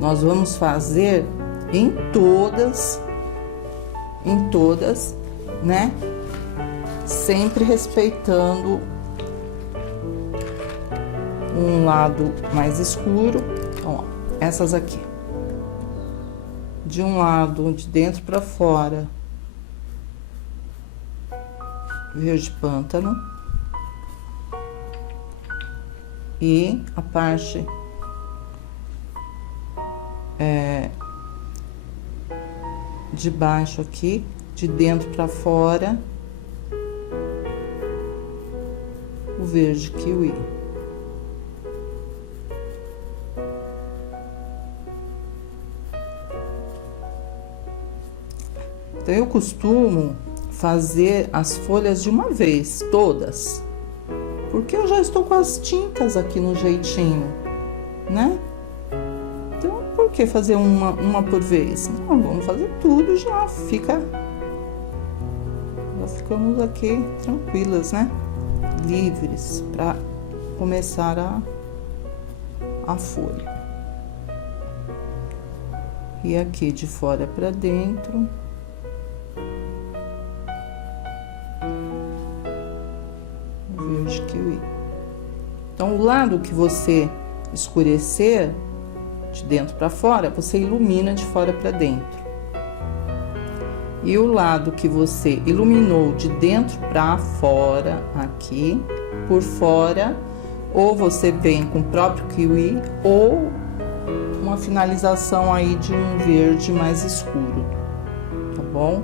nós vamos fazer em todas, né, sempre respeitando um lado mais escuro. Então, ó, essas aqui, de um lado, de dentro para fora, verde pântano, e a parte de baixo aqui, de dentro para fora, o verde kiwi. Então eu costumo fazer as folhas de uma vez, todas, porque eu já estou com as tintas aqui no jeitinho, né? Então, por que fazer uma por vez? Não, vamos fazer tudo já ficamos aqui tranquilas, né? Livres para começar a folha. E aqui de fora para dentro. Verde kiwi. Então, o lado que você escurecer de dentro para fora, você ilumina de fora para dentro. E o lado que você iluminou de dentro para fora, aqui, por fora, ou você vem com o próprio kiwi, ou uma finalização aí de um verde mais escuro, tá bom?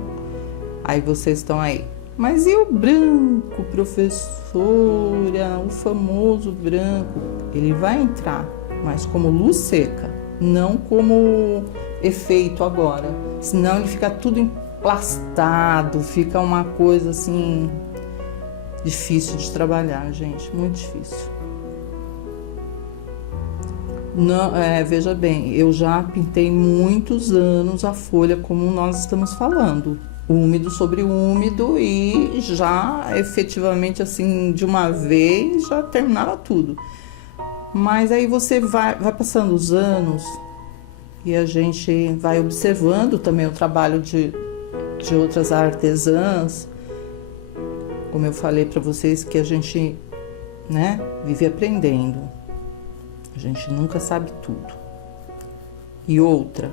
Aí vocês estão aí. Mas e o branco, professora? O famoso branco, ele vai entrar, mas como luz seca, não como efeito agora. Senão ele fica tudo emplastado, fica uma coisa assim difícil de trabalhar, gente, muito difícil. Não, veja bem, eu já pintei muitos anos a folha como nós estamos falando, úmido sobre úmido, e já efetivamente assim de uma vez já terminava tudo. Mas aí você vai passando os anos e a gente vai observando também o trabalho de outras artesãs. Como eu falei para vocês, que a gente, né, vive aprendendo. A gente nunca sabe tudo. E outra,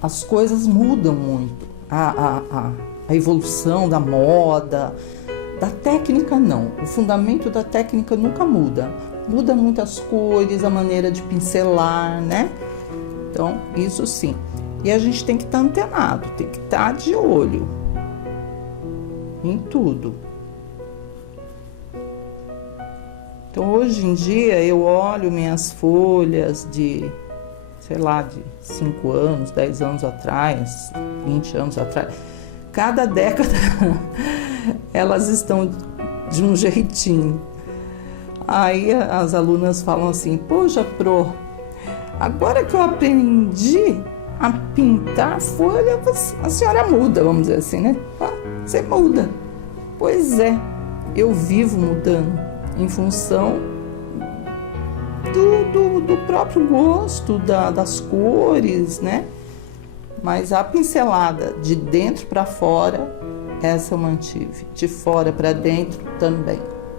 as coisas mudam muito. A evolução da moda, da técnica não. O fundamento da técnica nunca muda. Muda muitas cores, a maneira de pincelar, né? Então, isso sim. E a gente tem que estar antenado, tem que estar de olho em tudo. Então, hoje em dia, eu olho minhas folhas de, sei lá, de 5 anos, 10 anos atrás, 20 anos atrás. Cada década, elas estão de um jeitinho. Aí, as alunas falam assim, poxa, Pro, agora que eu aprendi a pintar folha, a senhora muda, vamos dizer assim, né? Você muda. Pois é, eu vivo mudando em função do próprio gosto, das cores, né? Mas a pincelada de dentro para fora, essa eu mantive. De fora para dentro também.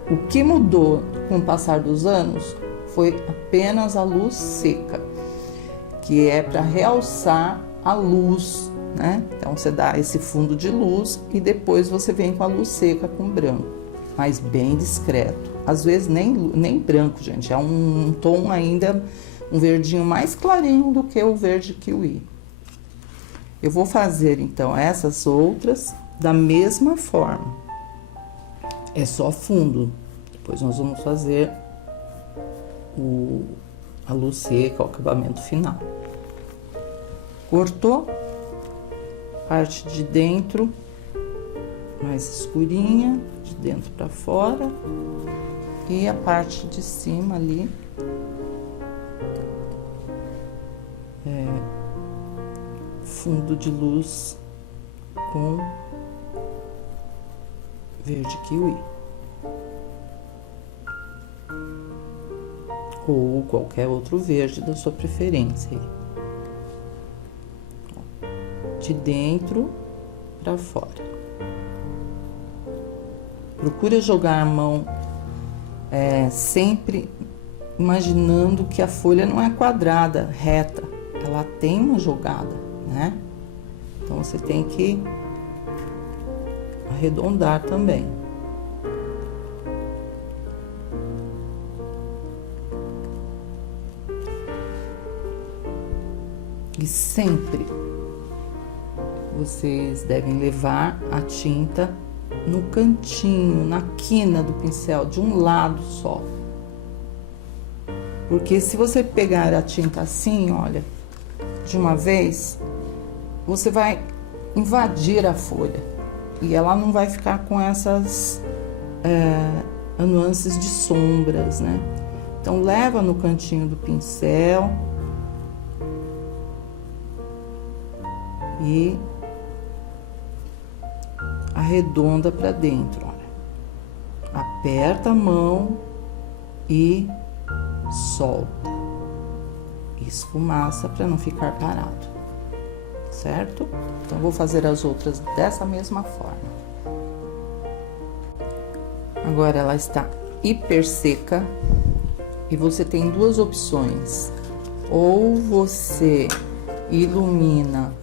O que mudou com o passar dos anos foi apenas a luz seca, que é para realçar a luz né? Então você dá esse fundo de luz e depois você vem com a luz seca com branco, mas bem discreto. Às vezes nem branco, gente, é um tom ainda, um verdinho mais clarinho do que o verde kiwi. Eu vou fazer então essas outras da mesma forma. É só fundo. Depois nós vamos fazer a luz seca, o acabamento final. Cortou? Parte de dentro mais escurinha, de dentro para fora. E a parte de cima ali fundo de luz com verde kiwi ou qualquer outro verde da sua preferência, de dentro para fora. Procura jogar a mão sempre imaginando que a folha não é quadrada, reta, ela tem uma jogada, né? Então você tem que arredondar também. E sempre vocês devem levar a tinta no cantinho, na quina do pincel, de um lado só. Porque se você pegar a tinta assim, olha, de uma vez, você vai invadir a folha e ela não vai ficar com essas nuances de sombras, né? Então leva no cantinho do pincel e arredonda para dentro, olha. Aperta a mão e solta. Esfumaça para não ficar parado, certo? Então vou fazer as outras dessa mesma forma. Agora ela está hiper seca e você tem duas opções: ou você ilumina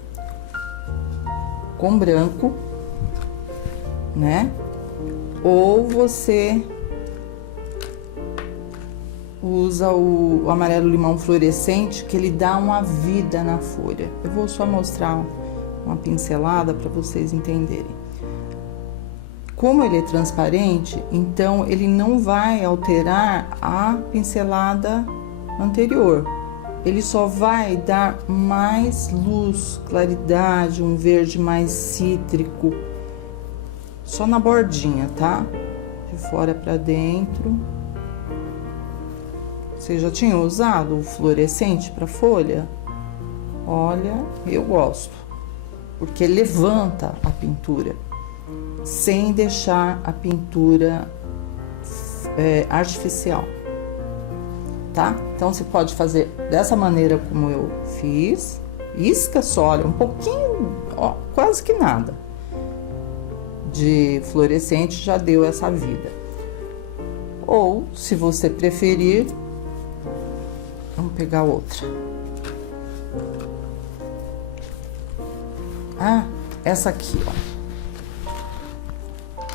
com branco, né? Ou você usa o amarelo limão fluorescente, que ele dá uma vida na folha. Eu vou só mostrar uma pincelada para vocês entenderem. Como ele é transparente, então ele não vai alterar a pincelada anterior. Ele só vai dar mais luz, claridade, um verde mais cítrico, só na bordinha, tá? De fora para dentro. Você já tinha usado o fluorescente para folha? Olha, eu gosto, porque levanta a pintura, sem deixar a pintura artificial, tá? Então, você pode fazer dessa maneira como eu fiz, isca só, olha, um pouquinho, ó, quase que nada de fluorescente já deu essa vida. Ou, se você preferir, vamos pegar outra. Ah, essa aqui, ó.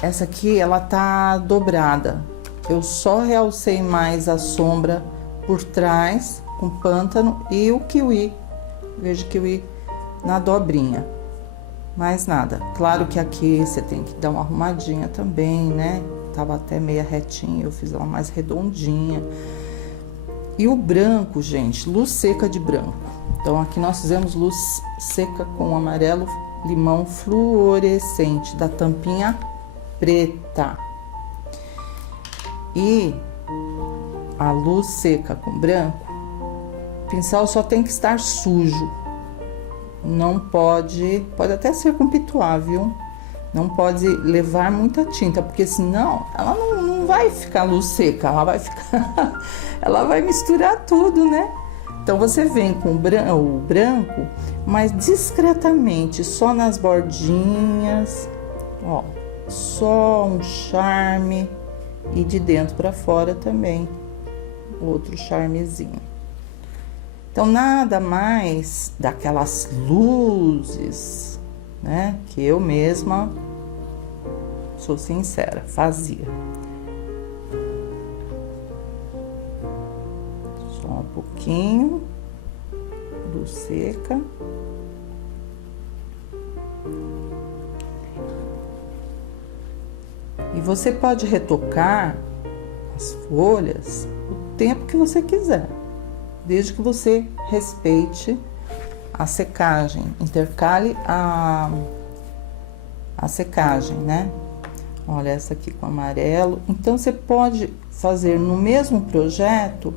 Essa aqui, ela tá dobrada. Eu só realcei mais a sombra por trás, com pântano, e o kiwi, verde kiwi, na dobrinha. Mais nada. Claro que aqui você tem que dar uma arrumadinha também, né? Tava até meia retinha, eu fiz ela mais redondinha. E o branco, gente, luz seca de branco. Então, aqui nós fizemos luz seca com amarelo limão fluorescente, da tampinha preta. E a luz seca com branco, o pincel só tem que estar sujo. Não pode até ser com pituá, viu? Não pode levar muita tinta, porque senão ela não vai ficar luz seca, ela vai ficar, ela vai misturar tudo, né? Então você vem com o branco, mas discretamente, só nas bordinhas, ó, só um charme, e de dentro para fora também, outro charmezinho. Então, nada mais daquelas luzes, né? Que eu mesma, sou sincera, fazia. Só um pouquinho, luz seca. E você pode retocar as folhas o tempo que você quiser, desde que você respeite a secagem, intercale a secagem, né? Olha essa aqui com amarelo. Então, você pode fazer no mesmo projeto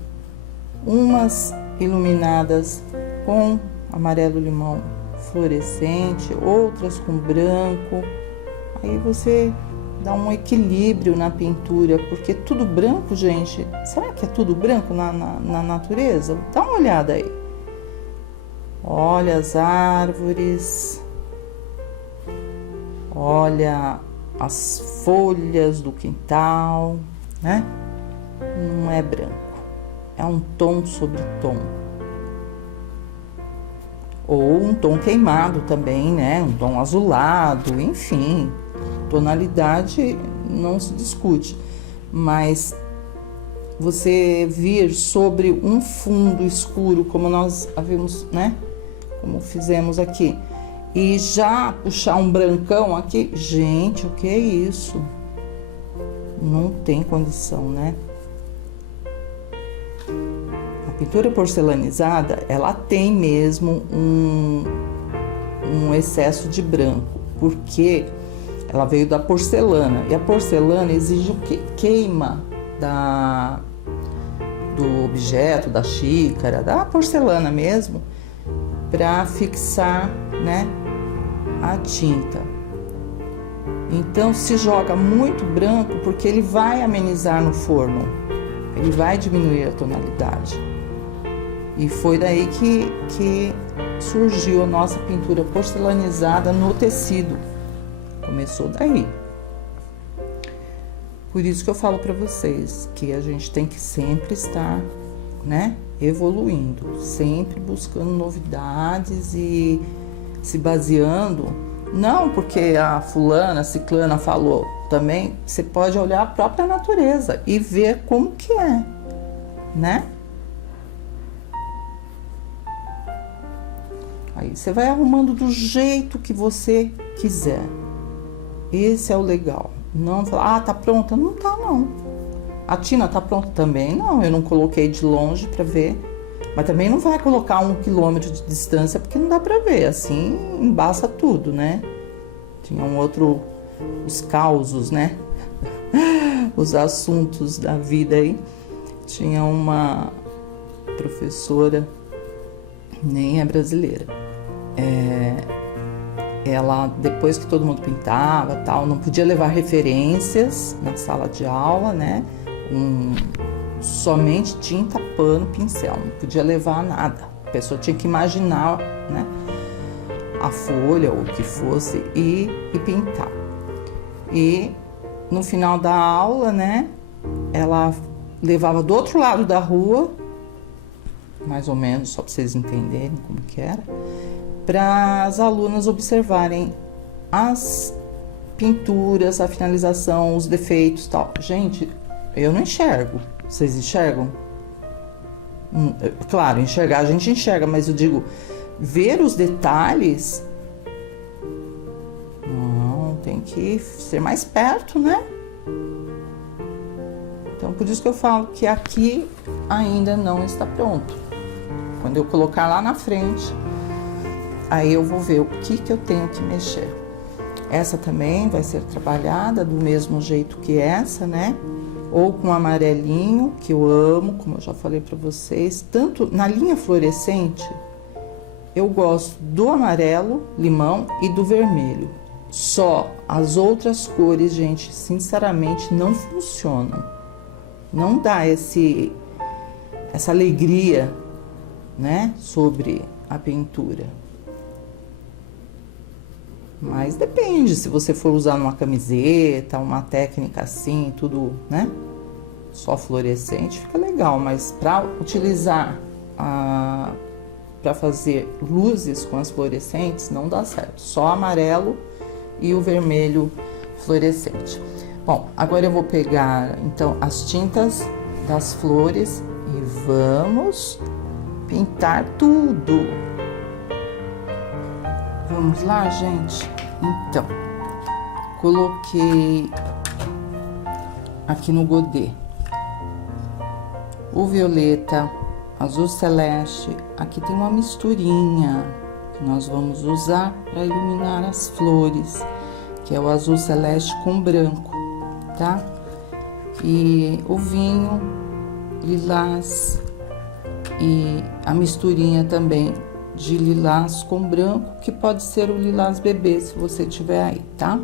umas iluminadas com amarelo-limão fluorescente, outras com branco. Aí você dá um equilíbrio na pintura, porque tudo branco, gente, será que é tudo branco na natureza? Dá uma olhada aí. Olha as árvores, olha as folhas do quintal, né? Não é branco, é um tom sobre tom. Ou um tom queimado também, né? Um tom azulado, enfim. Tonalidade não se discute, mas você vir sobre um fundo escuro, como nós havíamos, né? Como fizemos aqui, e já puxar um brancão aqui, gente, o que é isso? Não tem condição, né? A pintura porcelanizada, ela tem mesmo um excesso de branco, porque ela veio da porcelana, e a porcelana exige o quê? Queima do objeto, da xícara, da porcelana mesmo, para fixar, né, a tinta. Então, se joga muito branco porque ele vai amenizar no forno, ele vai diminuir a tonalidade. E foi daí que surgiu a nossa pintura porcelanizada no tecido. Começou daí. Por isso que eu falo para vocês que a gente tem que sempre estar, né, evoluindo, sempre buscando novidades e se baseando, não porque a fulana, a ciclana falou, também você pode olhar a própria natureza e ver como que é, né? Aí você vai arrumando do jeito que você quiser. Esse é o legal. Não falar, tá pronta? Não tá, não. A tina tá pronta também? Não, eu não coloquei de longe pra ver. Mas também não vai colocar 1 quilômetro de distância, porque não dá pra ver. Assim, embaça tudo, né? Tinha os causos, né? Os assuntos da vida aí. Tinha uma professora, nem é brasileira. Ela, depois que todo mundo pintava, tal, não podia levar referências na sala de aula, né? Somente tinta, pano, pincel, não podia levar nada. A pessoa tinha que imaginar, né, a folha ou o que fosse e pintar. E no final da aula, né, ela levava do outro lado da rua, mais ou menos, só para vocês entenderem como que era, para as alunas observarem as pinturas, a finalização, os defeitos e tal. Gente, eu não enxergo. Vocês enxergam? Claro, enxergar a gente enxerga, mas eu digo, ver os detalhes, não, tem que ser mais perto, né? Então, por isso que eu falo que aqui ainda não está pronto. Quando eu colocar lá na frente, aí eu vou ver o que eu tenho que mexer. Essa também vai ser trabalhada do mesmo jeito que essa, né? Ou com amarelinho, que eu amo, como eu já falei para vocês. Tanto na linha fluorescente, eu gosto do amarelo, limão e do vermelho. Só as outras cores, gente, sinceramente, não funcionam. Não dá essa alegria, né, sobre a pintura. Mas depende, se você for usar numa camiseta, uma técnica assim, tudo, né? Só fluorescente, fica legal. Mas para utilizar para fazer luzes com as fluorescentes, não dá certo. Só amarelo e o vermelho fluorescente. Bom, agora eu vou pegar, então, as tintas das flores e vamos pintar tudo. Vamos lá, gente? Então, coloquei aqui no godê o violeta, azul celeste. Aqui tem uma misturinha que nós vamos usar para iluminar as flores, que é o azul celeste com branco, tá? E o vinho, lilás e a misturinha também de lilás com branco, que pode ser o lilás bebê, se você tiver aí, tá?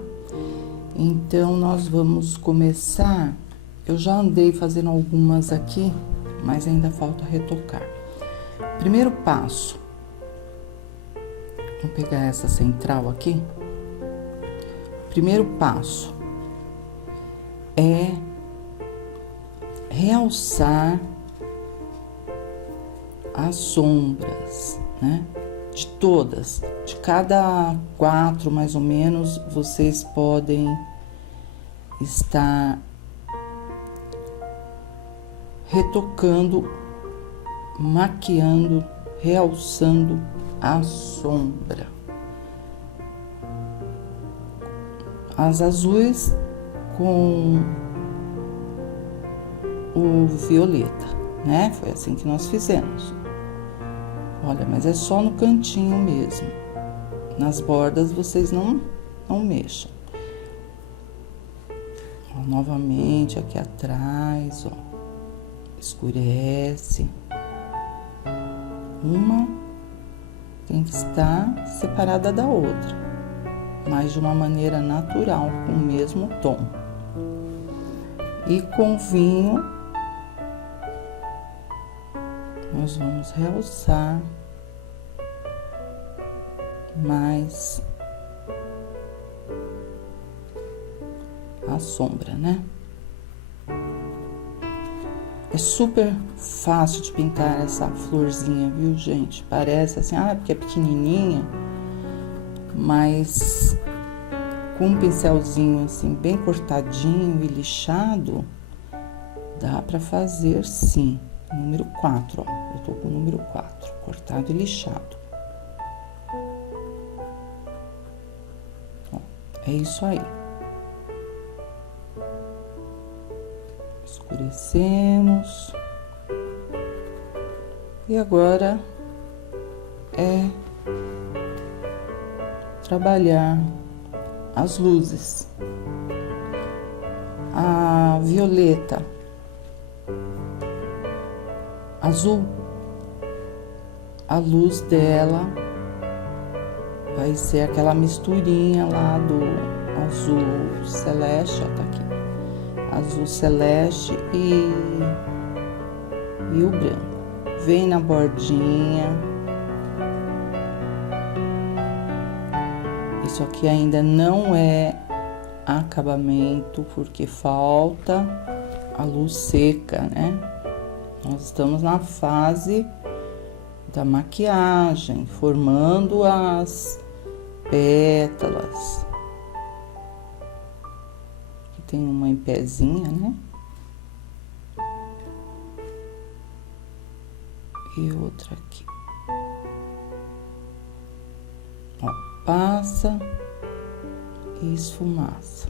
Então, nós vamos começar. Eu já andei fazendo algumas aqui, mas ainda falta retocar. Primeiro passo, vou pegar essa central aqui. Primeiro passo é realçar as sombras, né? De todas, de cada 4 mais ou menos, vocês podem estar retocando, maquiando, realçando a sombra. As azuis com o violeta, né? Foi assim que nós fizemos. Olha, mas é só no cantinho mesmo. Nas bordas vocês não mexam. Ó, novamente aqui atrás, ó. Escurece. Uma tem que estar separada da outra, mas de uma maneira natural, com o mesmo tom. E com vinho, nós vamos realçar mais a sombra, né? É super fácil de pintar essa florzinha, viu, gente? Parece assim, porque é pequenininha, mas com um pincelzinho assim, bem cortadinho e lixado, dá pra fazer sim. Número 4, ó. Eu tô com o número 4, cortado e lixado. Ó, é isso aí. Escurecemos. E agora é trabalhar as luzes. A violeta, azul, a luz dela vai ser aquela misturinha lá do azul celeste, ó, tá aqui. Azul celeste e o branco. Vem na bordinha. Isso aqui ainda não é acabamento, porque falta a luz seca, né? Nós estamos na fase da maquiagem, formando as pétalas. Aqui tem uma em pezinha, né? E outra aqui. Ó, passa e esfumaça.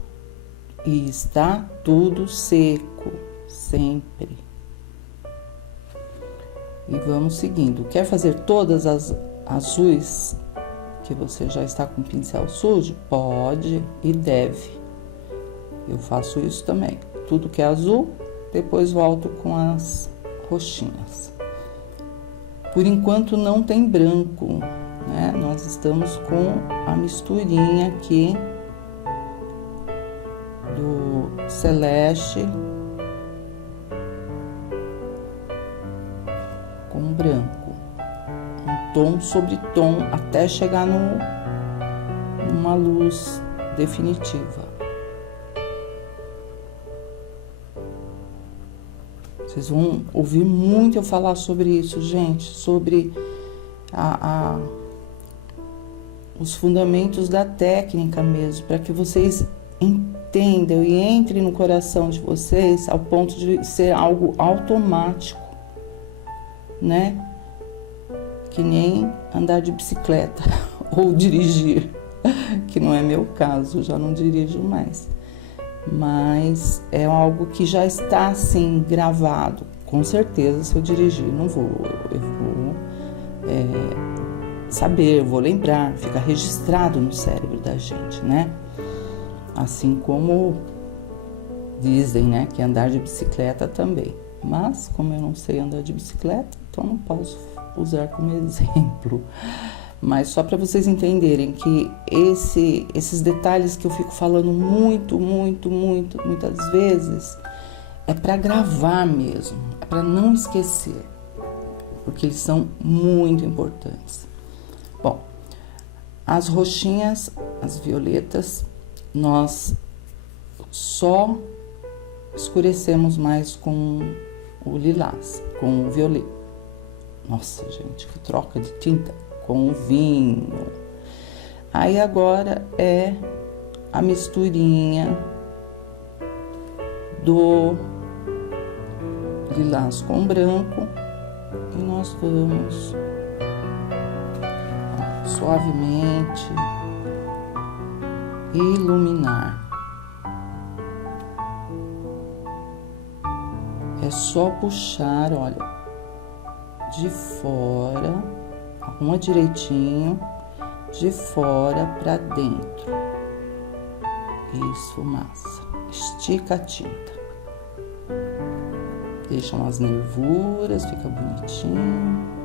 E está tudo seco, sempre. E vamos seguindo. Quer fazer todas as azuis que você já está com o pincel sujo? Pode e deve. Eu faço isso também. Tudo que é azul, depois volto com as roxinhas. Por enquanto não tem branco, né? Nós estamos com a misturinha aqui do celeste com branco, um tom sobre tom até chegar numa luz definitiva. Vocês vão ouvir muito eu falar sobre isso, gente, sobre os fundamentos da técnica mesmo, para que vocês entendam e entrem no coração de vocês ao ponto de ser algo automático, né? Que nem andar de bicicleta ou dirigir, que não é meu caso, já não dirijo mais. Mas é algo que já está assim gravado. Com certeza, se eu dirigir, eu vou saber, eu vou lembrar, fica registrado no cérebro da gente, né? Assim como dizem, né, que andar de bicicleta também. Mas, como eu não sei andar de bicicleta, então não posso usar como exemplo. Mas só para vocês entenderem que esses detalhes que eu fico falando muitas vezes, é para gravar mesmo, é para não esquecer, porque eles são muito importantes. Bom, as roxinhas, as violetas, nós só escurecemos mais com o lilás, com o violeta. Nossa, gente, que troca de tinta! Com o vinho. Aí agora é a misturinha do lilás com branco e nós vamos suavemente iluminar. É só puxar, olha, de fora, arruma direitinho, de fora para dentro. Isso, massa. Estica a tinta. Deixa umas nervuras, fica bonitinho.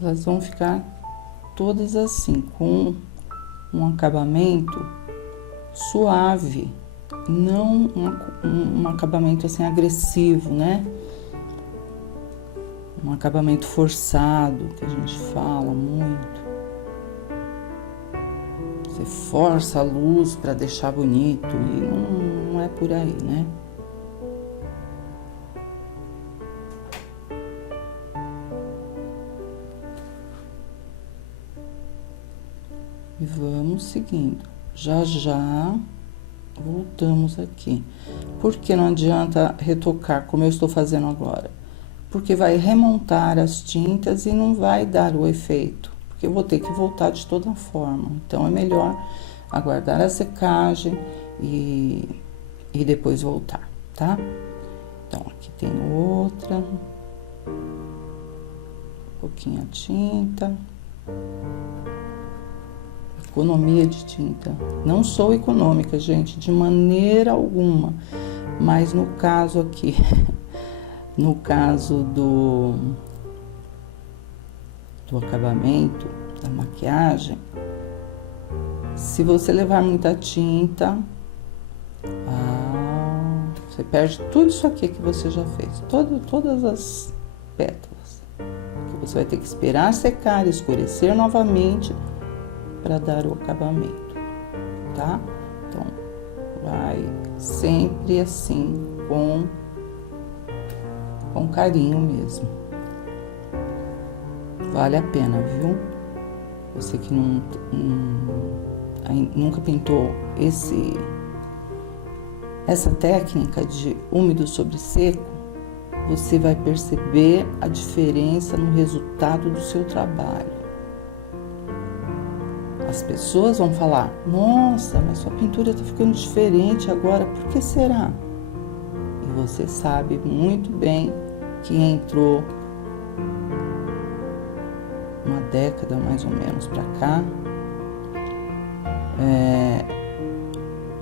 Elas vão ficar todas assim, com um acabamento suave, não um acabamento assim agressivo, né? Um acabamento forçado, que a gente fala muito. Você força a luz para deixar bonito e não é por aí, né? E vamos seguindo. Já voltamos aqui. Por que não adianta retocar como eu estou fazendo agora? Porque vai remontar as tintas e não vai dar o efeito. Porque eu vou ter que voltar de toda forma. Então, é melhor aguardar a secagem e depois voltar, tá? Então, aqui tem outra. Um pouquinho a tinta. Economia de tinta. Não sou econômica, gente, de maneira alguma. Mas no caso aqui, no caso do acabamento, da maquiagem, se você levar muita tinta, você perde tudo isso aqui que você já fez. Todas as pétalas. Você vai ter que esperar secar, escurecer novamente para dar o acabamento, tá? Então, vai sempre assim, com carinho mesmo. Vale a pena, viu? Você que nunca pintou essa técnica de úmido sobre seco, você vai perceber a diferença no resultado do seu trabalho. As pessoas vão falar: nossa, mas sua pintura está ficando diferente agora, por que será? E você sabe muito bem que entrou uma década mais ou menos para cá,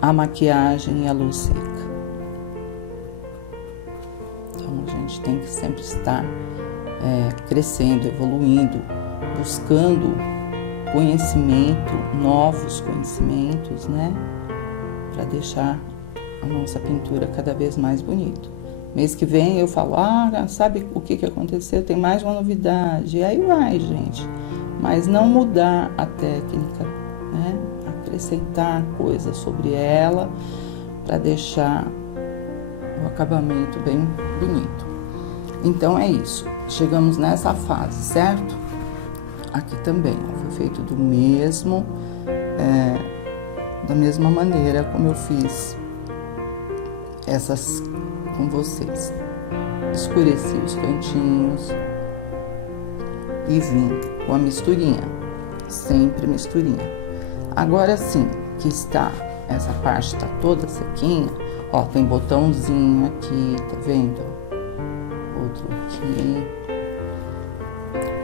a maquiagem e a luz seca. Então a gente tem que sempre estar crescendo, evoluindo, buscando conhecimento, novos conhecimentos, né? Para deixar a nossa pintura cada vez mais bonita. Mês que vem eu falo, sabe o que aconteceu? Tem mais uma novidade. E aí vai, gente. Mas não mudar a técnica, né? Acrescentar coisas sobre ela para deixar o acabamento bem bonito. Então é isso. Chegamos nessa fase, certo? Aqui também, ó, foi feito da mesma maneira como eu fiz essas com vocês. Escureci os cantinhos e vim com a misturinha, sempre misturinha. Agora sim, que essa parte tá toda sequinha, ó, tem botãozinho aqui, tá vendo? Outro aqui.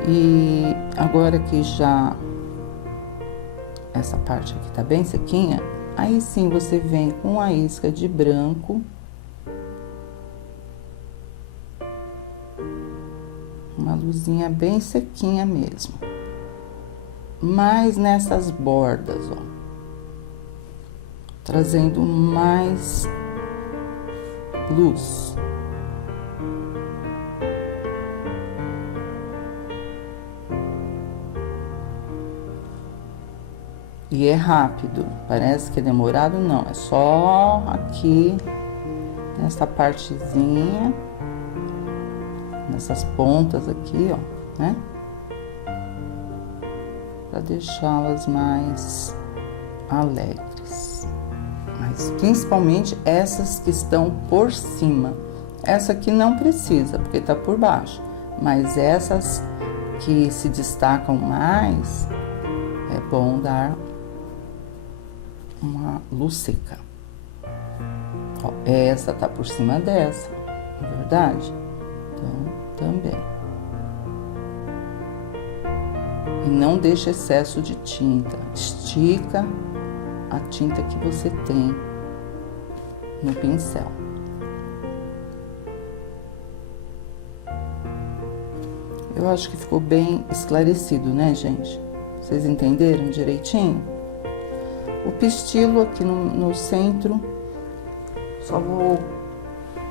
E agora que já essa parte aqui tá bem sequinha, aí sim você vem com a isca de branco, uma luzinha bem sequinha mesmo, mas nessas bordas, ó, trazendo mais luz. E é rápido, parece que é demorado, não, é só aqui, nessa partezinha, nessas pontas aqui, ó, né? Para deixá-las mais alegres. Mas principalmente essas que estão por cima. Essa aqui não precisa, porque tá por baixo. Mas essas que se destacam mais, é bom dar uma luz seca. Ó, essa tá por cima dessa, não é verdade? Então, também. E não deixa excesso de tinta. Estica a tinta que você tem no pincel. Eu acho que ficou bem esclarecido, né, gente? Vocês entenderam direitinho? O pistilo aqui no centro, só vou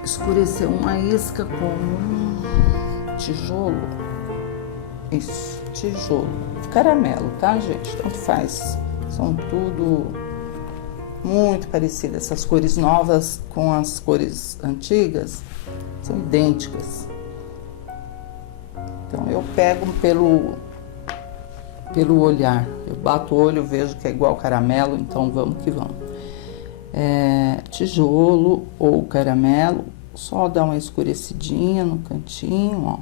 escurecer uma isca com um tijolo. Isso, tijolo. Caramelo, tá, gente? Tanto faz. São tudo muito parecidas. Essas cores novas com as cores antigas são idênticas. Então, eu pego pelo olhar. Eu bato o olho, vejo que é igual caramelo, então vamos que vamos. Tijolo ou caramelo, só dá uma escurecidinha no cantinho, ó.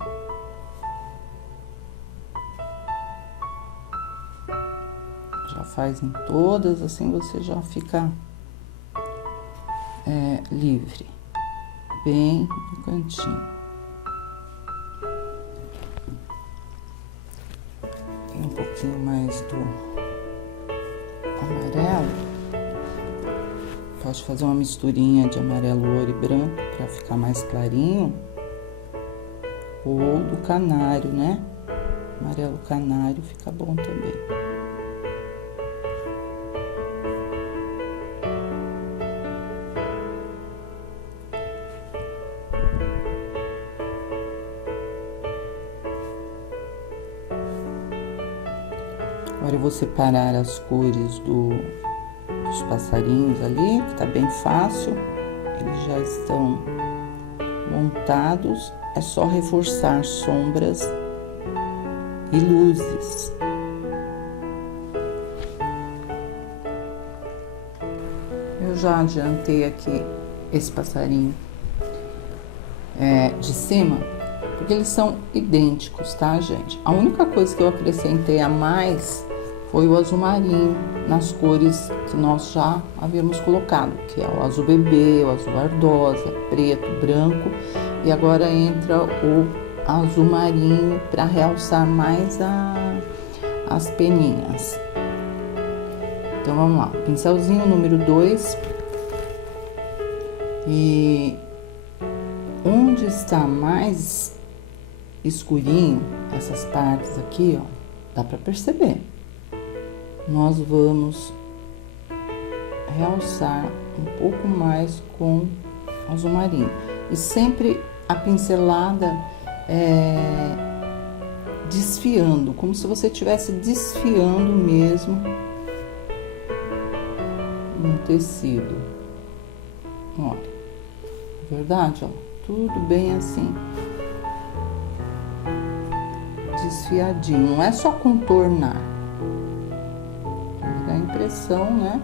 Já faz em todas, assim você já fica livre, bem no cantinho. Um pouquinho mais do amarelo, pode fazer uma misturinha de amarelo, ouro e branco para ficar mais clarinho, ou do canário, né? Amarelo canário fica bom também. Agora eu vou separar as cores dos passarinhos ali, que tá bem fácil. Eles já estão montados. É só reforçar sombras e luzes. Eu já adiantei aqui esse passarinho de cima, porque eles são idênticos, tá, gente? A única coisa que eu acrescentei a mais foi o azul marinho, nas cores que nós já havíamos colocado, que é o azul bebê, o azul ardosa, preto, branco, e agora entra o azul marinho para realçar mais as peninhas. Então, vamos lá, pincelzinho número 2, e Onde está mais escurinho, essas partes aqui, ó, dá para perceber. Nós vamos realçar um pouco mais com azul marinho. E sempre a pincelada desfiando, como se você estivesse desfiando mesmo no tecido. Olha, verdade, ó, tudo bem assim, desfiadinho. Não é só contornar, dá a impressão, né?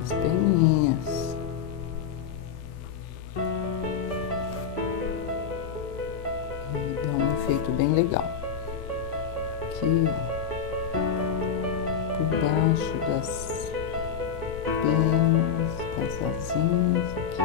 Das peninhas. E dá um efeito bem legal. Aqui, ó, por baixo das penas, das asinhas aqui.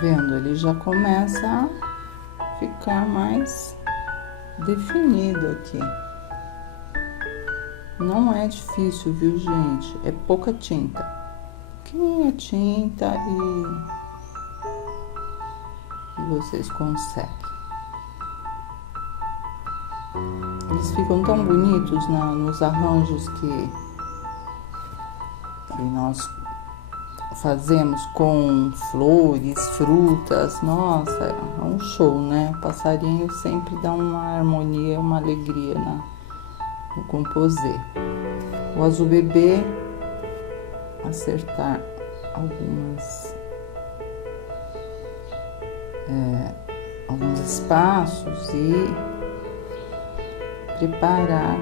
Vendo, ele já começa a ficar mais definido aqui. Não é difícil, viu, gente? É pouca tinta. Pouquinha tinta e vocês conseguem. Eles ficam tão bonitos nos arranjos que nós fazemos com flores, frutas. Nossa, é um show, né? O passarinho sempre dá uma harmonia, uma alegria no composê. O azul bebê, acertar alguns espaços e preparar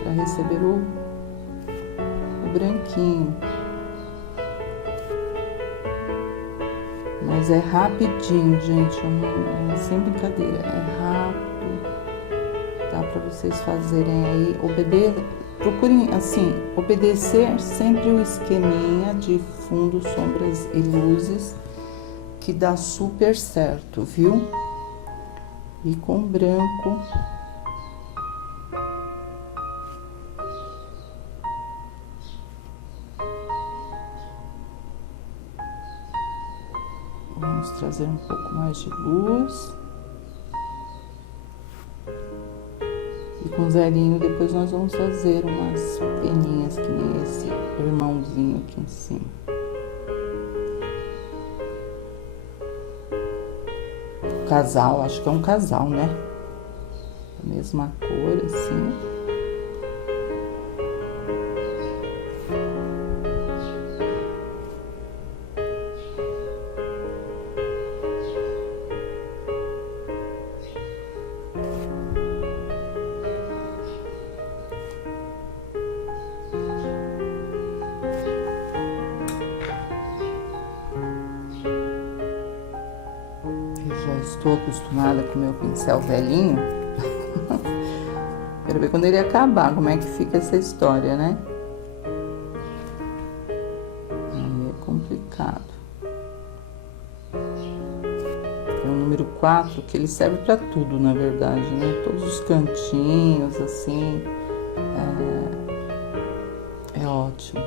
para receber o branquinho. Mas é rapidinho, gente, sem brincadeira, é rápido, dá para vocês fazerem aí, procurem, assim, obedecer sempre o esqueminha de fundo, sombras e luzes, que dá super certo, viu? E com branco, vamos trazer um pouco mais de luz. E com zerinho depois nós vamos fazer umas peninhas que nem esse irmãozinho aqui em cima. O casal, acho que é um casal, né? A mesma cor, assim. Estou acostumada com o meu pincel velhinho. Quero ver quando ele acabar, como é que fica essa história, né? Aí é complicado. É o número 4, que ele serve para tudo, na verdade, né? Todos os cantinhos, assim. É ótimo.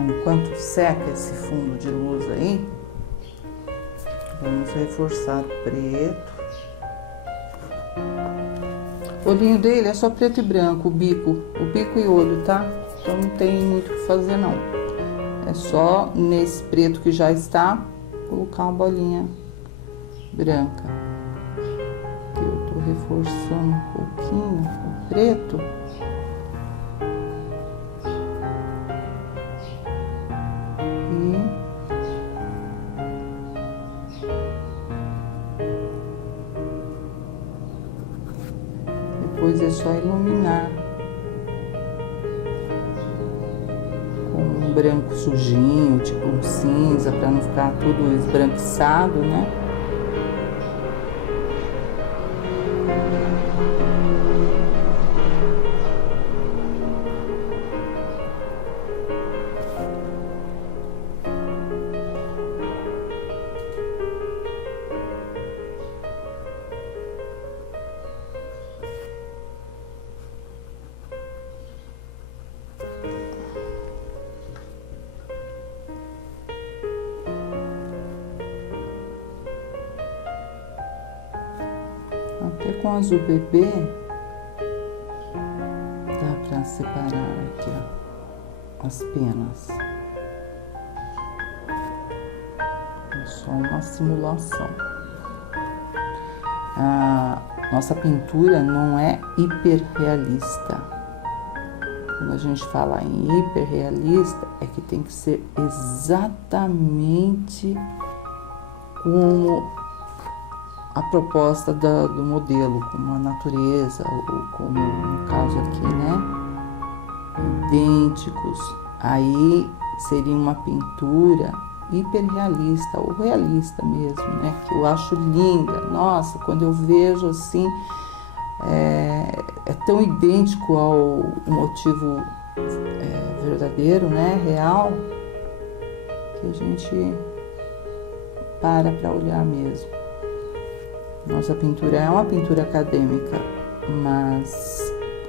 Enquanto seca esse fundo de luz aí, Vamos reforçar o preto. O olhinho dele é só preto e branco, o bico e olho, tá? Então não tem muito o que fazer não. É só nesse preto que já está, colocar uma bolinha branca. Eu tô reforçando um pouquinho o preto. Depois é só iluminar com um branco sujinho, tipo um cinza, para não ficar tudo esbranquiçado, né? Até com azul bebê, dá pra separar aqui, ó, as penas. É só uma simulação. A nossa pintura não é hiperrealista. Quando a gente fala em hiperrealista, é que tem que ser exatamente como a proposta do modelo, como a natureza, ou como no caso aqui, né? Idênticos. Aí seria uma pintura hiperrealista, ou realista mesmo, né? Que eu acho linda. Nossa, quando eu vejo assim, é tão idêntico ao motivo verdadeiro, né? Real, que a gente para olhar mesmo. Nossa pintura é uma pintura acadêmica, mas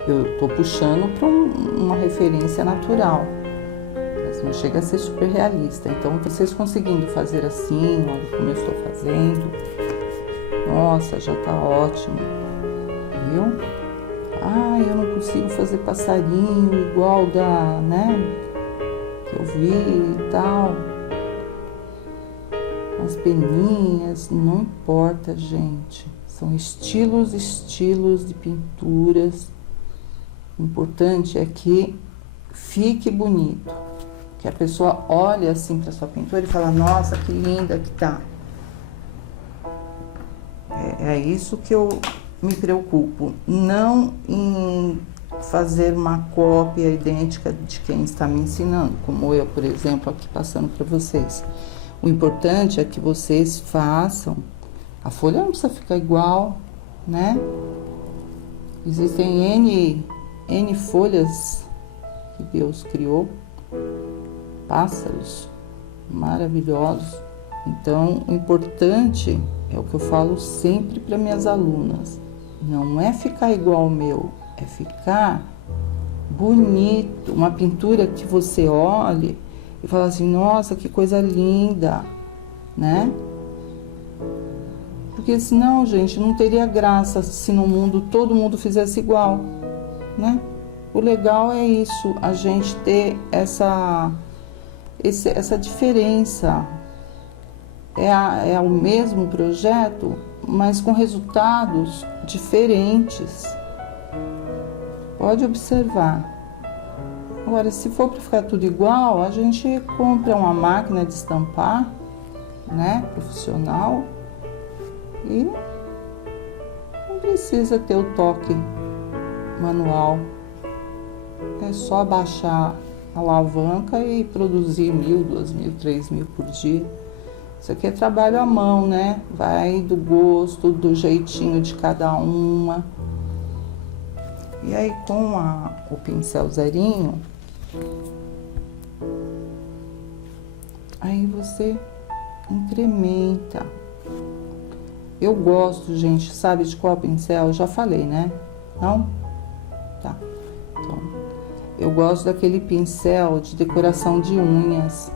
eu tô puxando para uma referência natural. Mas não chega a ser super realista. Então, vocês conseguindo fazer assim, olha como eu estou fazendo. Nossa, já tá ótimo. Viu? Ah, eu não consigo fazer passarinho igual né? Que eu vi e tal. As peninhas, não importa, gente. São estilos de pinturas. O importante é que fique bonito. Que a pessoa olhe assim para sua pintura e fala, nossa, que linda que tá. É isso que eu me preocupo. Não em fazer uma cópia idêntica de quem está me ensinando. Como eu, por exemplo, aqui passando para vocês. O importante é que vocês façam. A folha não precisa ficar igual, né? Existem N folhas que Deus criou, pássaros maravilhosos. Então, o importante é o que eu falo sempre para minhas alunas. Não é ficar igual ao meu, é ficar bonito. Uma pintura que você olhe e fala assim, nossa, que coisa linda, né? Porque senão, gente, não teria graça se no mundo todo mundo fizesse igual, né? O legal é isso, a gente ter essa diferença. É o mesmo projeto, mas com resultados diferentes. Pode observar. Agora, se for para ficar tudo igual, a gente compra uma máquina de estampar, né, profissional, e não precisa ter o toque manual. É só baixar a alavanca e produzir 1.000, 2.000, 3.000 por dia. Isso aqui é trabalho à mão, né? Vai do gosto, do jeitinho de cada uma. E aí, com o pincel zerinho, aí você incrementa. Eu gosto, gente, sabe de qual pincel? Eu já falei, né? Não? Tá. Então, eu gosto daquele pincel de decoração de unhas.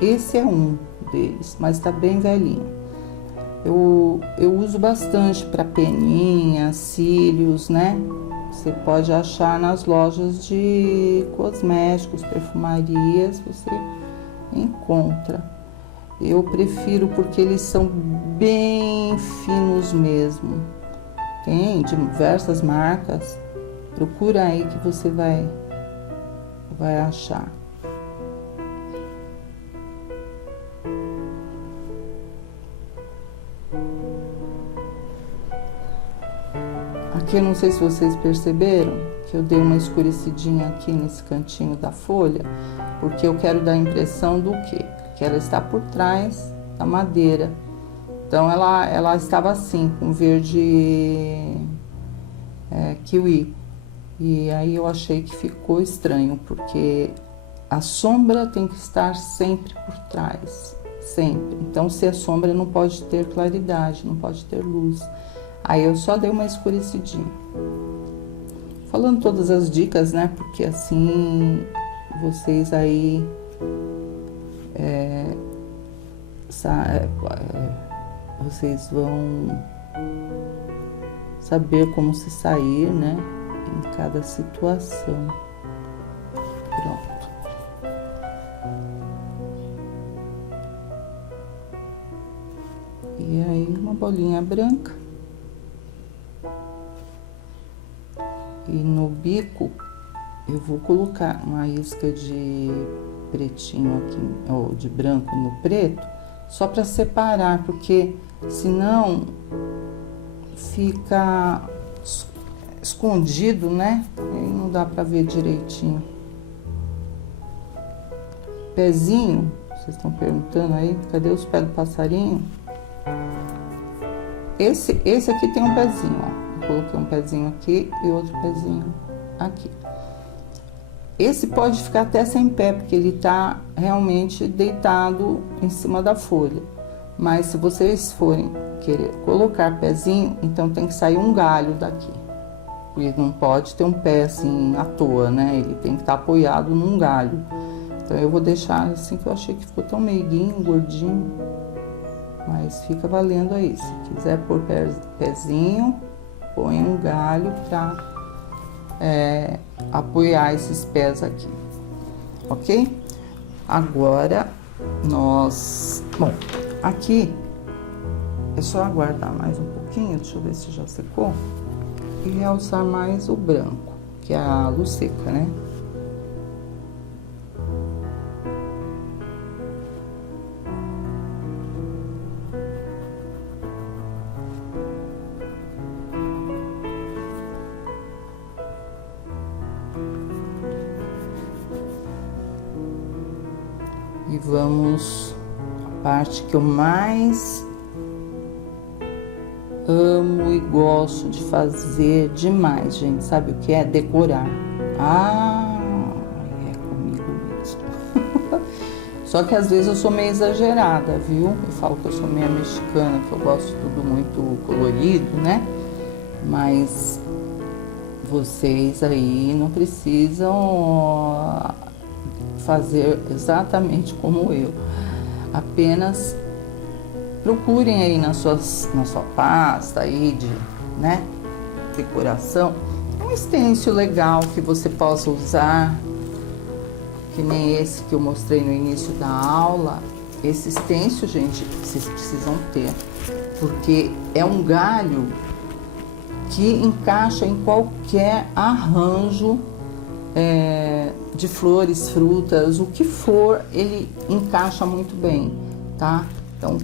Esse é um deles, mas tá bem velhinho. Eu uso bastante para peninha, cílios, né? Você pode achar nas lojas de cosméticos, perfumarias, você encontra. Eu prefiro porque eles são bem finos mesmo. Tem diversas marcas. Procura aí que você vai achar. Aqui eu não sei se vocês perceberam que eu dei uma escurecidinha aqui nesse cantinho da folha, porque eu quero dar a impressão do quê? Que ela está por trás da madeira. Então ela estava assim, com verde kiwi. E aí eu achei que ficou estranho, porque a sombra tem que estar sempre por trás, sempre. Então se a sombra não pode ter claridade, não pode ter luz. Aí eu só dei uma escurecidinha. Falando todas as dicas, né? Porque assim vocês aí vocês vão saber como se sair, né? Em cada situação. Pronto. E aí uma bolinha branca. E no bico eu vou colocar uma isca de pretinho aqui, ou de branco no preto, só para separar, porque senão fica escondido, né? Aí não dá para ver direitinho. Pezinho, vocês estão perguntando aí, cadê os pés do passarinho? Esse aqui tem um pezinho, ó. Coloquei um pezinho aqui e outro pezinho aqui. Esse pode ficar até sem pé, porque ele tá realmente deitado em cima da folha. Mas se vocês forem querer colocar pezinho, então tem que sair um galho daqui. Porque não pode ter um pé assim à toa, né? Ele tem que estar apoiado num galho. Então eu vou deixar assim, que eu achei que ficou tão meiguinho, gordinho. Mas fica valendo aí. Se quiser pôr pezinho, põe um galho para apoiar esses pés aqui, ok? Agora bom, aqui é só aguardar mais um pouquinho, deixa eu ver se já secou, e realçar mais o branco, que é a luz seca, né? E vamos à parte que eu mais amo e gosto de fazer demais, gente. Sabe o que é? Decorar. Ah, é comigo mesmo. Só que às vezes eu sou meio exagerada, viu? Eu falo que eu sou meio mexicana, que eu gosto tudo muito colorido, né? Mas vocês aí não precisam fazer exatamente como eu. Apenas procurem aí na sua pasta aí de, né, decoração, um stencil legal que você possa usar, que nem esse que eu mostrei no início da aula. Esse stencil, gente, vocês precisam ter, porque é um galho que encaixa em qualquer arranjo de flores, frutas, o que for, ele encaixa muito bem, tá? Então,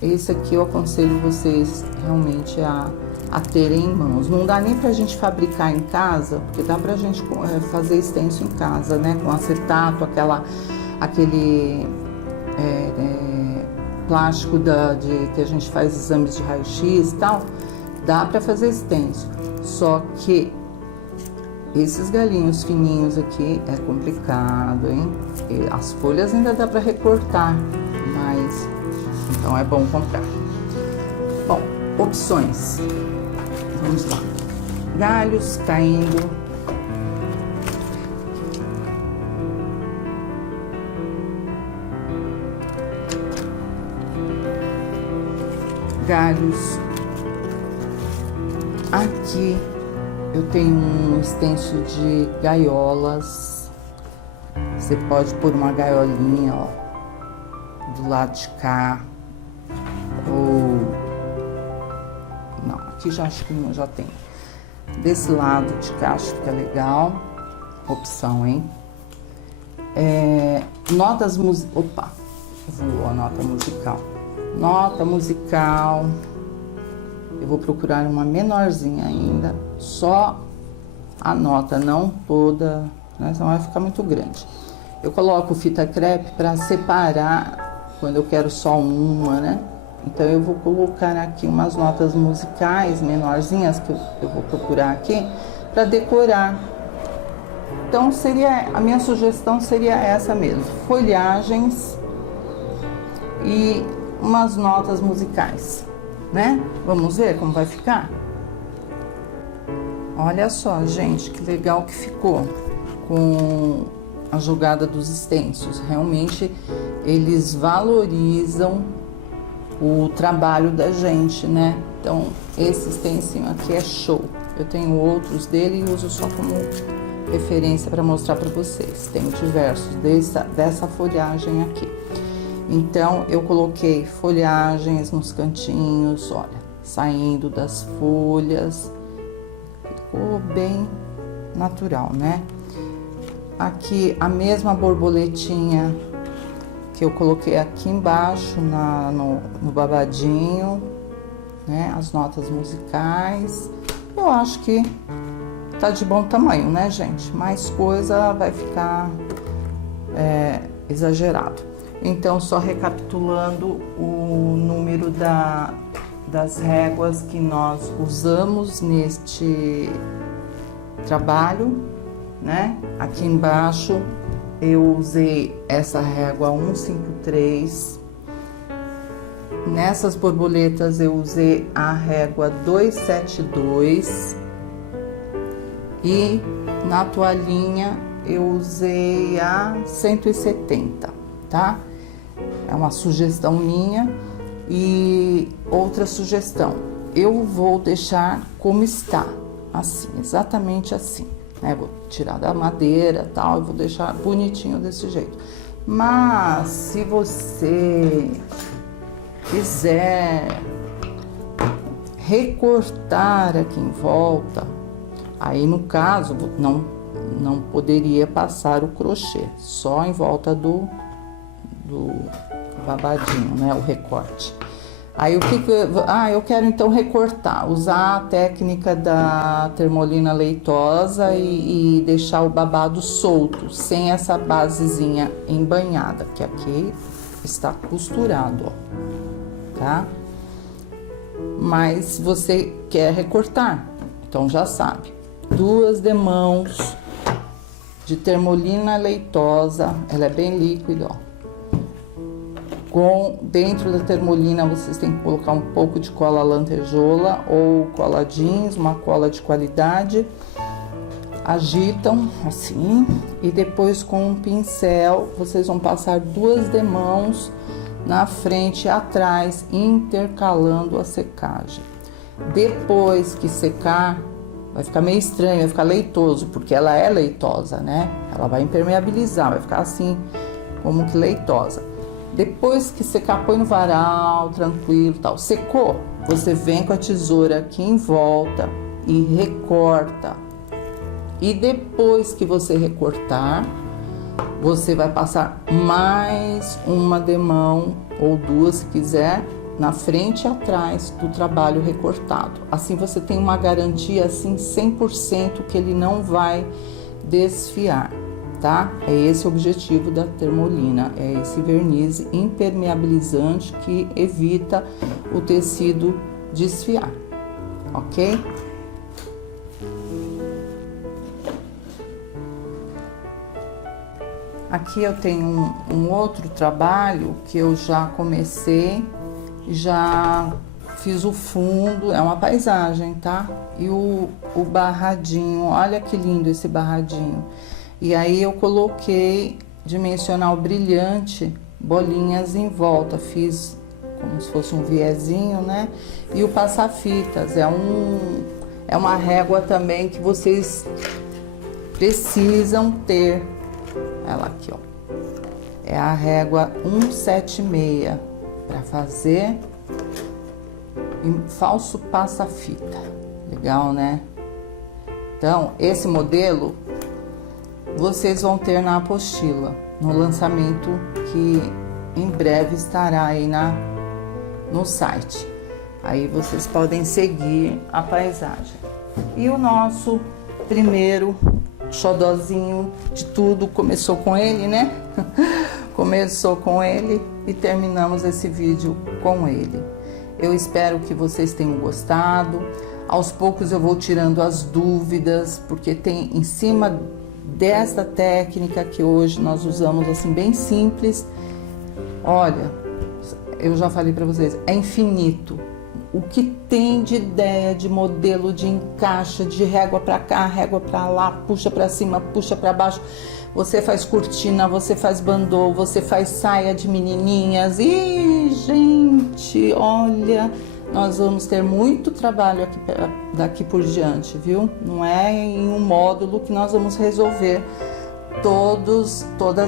esse aqui eu aconselho vocês realmente a terem em mãos. Não dá nem pra gente fabricar em casa, porque dá pra gente fazer stencil em casa, né? Com acetato, aquele plástico que a gente faz exames de raio-x e tal, dá pra fazer stencil. Só que esses galinhos fininhos aqui é complicado, hein? E as folhas ainda dá para recortar, mas então é bom comprar. Bom, opções. Vamos lá. Galhos caindo. galhos. Aqui eu tenho um extenso de gaiolas. Você pode pôr uma gaiolinha, ó, do lado de cá. Ou não, aqui já acho que não, já tem. Desse lado de cá acho que é legal. Opção, hein? Notas musicais. Opa, voou a nota musical. Nota musical. Eu vou procurar uma menorzinha ainda. Só a nota, não toda, né? Senão vai ficar muito grande. Eu coloco fita crepe para separar quando eu quero só uma, né? Então eu vou colocar aqui umas notas musicais menorzinhas que eu vou procurar aqui para decorar. Então a minha sugestão seria essa mesmo, folhagens e umas notas musicais, né? Vamos ver como vai ficar? Olha só, gente, que legal que ficou com a jogada dos extensos. Realmente eles valorizam o trabalho da gente, né? Então esse extensinho aqui é show. Eu tenho outros dele e uso só como referência para mostrar para vocês. Tenho diversos dessa folhagem aqui. Então eu coloquei folhagens nos cantinhos, olha, saindo das folhas. Ficou bem natural, né? Aqui a mesma borboletinha que eu coloquei aqui embaixo no babadinho, né? As notas musicais. Eu acho que tá de bom tamanho, né, gente? Mais coisa vai ficar exagerado. Então, só recapitulando o número das réguas que nós usamos neste trabalho, né? Aqui embaixo eu usei essa régua 153. Nessas borboletas eu usei a régua 272. E na toalhinha eu usei a 170, tá? É uma sugestão minha. E outra sugestão, eu vou deixar como está, assim, exatamente assim, né? Vou tirar da madeira e tal, e vou deixar bonitinho desse jeito. Mas se você quiser recortar aqui em volta, aí no caso não poderia passar o crochê, só em volta do babadinho, né, o recorte. Aí eu quero então recortar, usar a técnica da termolina leitosa e deixar o babado solto, sem essa basezinha embanhada, que aqui está costurado, ó, tá? Mas você quer recortar, então já sabe, 2 demãos de termolina leitosa, ela é bem líquida, ó. Dentro da termolina vocês têm que colocar um pouco de cola lantejola ou cola jeans, uma cola de qualidade. Agitam assim e depois com um pincel vocês vão passar 2 demãos na frente e atrás, intercalando a secagem. Depois que secar, vai ficar meio estranho, vai ficar leitoso, porque ela é leitosa, né? Ela vai impermeabilizar, vai ficar assim como que leitosa. Depois que secar, põe no varal, tranquilo, tal. Secou, você vem com a tesoura aqui em volta e recorta. E depois que você recortar, você vai passar mais uma demão ou 2, se quiser, na frente e atrás do trabalho recortado. Assim você tem uma garantia assim 100% que ele não vai desfiar. Tá? É esse o objetivo da termolina, é esse verniz impermeabilizante que evita o tecido desfiar, ok? Aqui eu tenho um outro trabalho que eu já comecei, já fiz o fundo, é uma paisagem, tá? E o barradinho, olha que lindo esse barradinho. E aí eu coloquei dimensional brilhante, bolinhas em volta, fiz como se fosse um viezinho, né? E o passa-fitas é uma régua também que vocês precisam ter. Ela aqui, ó. É a régua 176 para fazer falso passa-fita. Legal, né? Então, esse modelo vocês vão ter na apostila, no lançamento que em breve estará aí no site. Aí vocês podem seguir a paisagem. E o nosso primeiro xodózinho de tudo começou com ele, né? Começou com ele e terminamos esse vídeo com ele. Eu espero que vocês tenham gostado. Aos poucos eu vou tirando as dúvidas, porque tem em cima desta técnica que hoje nós usamos assim bem simples. Olha, eu já falei para vocês, é infinito. O que tem de ideia, de modelo, de encaixa, de régua para cá, régua para lá, puxa para cima, puxa para baixo. Você faz cortina, você faz bandô, você faz saia de menininhas. E, gente, olha, nós vamos ter muito trabalho aqui, daqui por diante, viu? Não é em um módulo que nós vamos resolver todas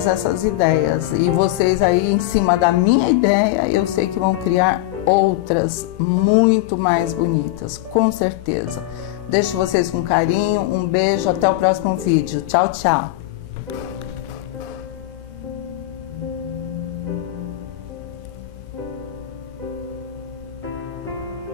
essas ideias. E vocês aí, em cima da minha ideia, eu sei que vão criar outras muito mais bonitas, com certeza. Deixo vocês com carinho, um beijo, até o próximo vídeo. Tchau, tchau!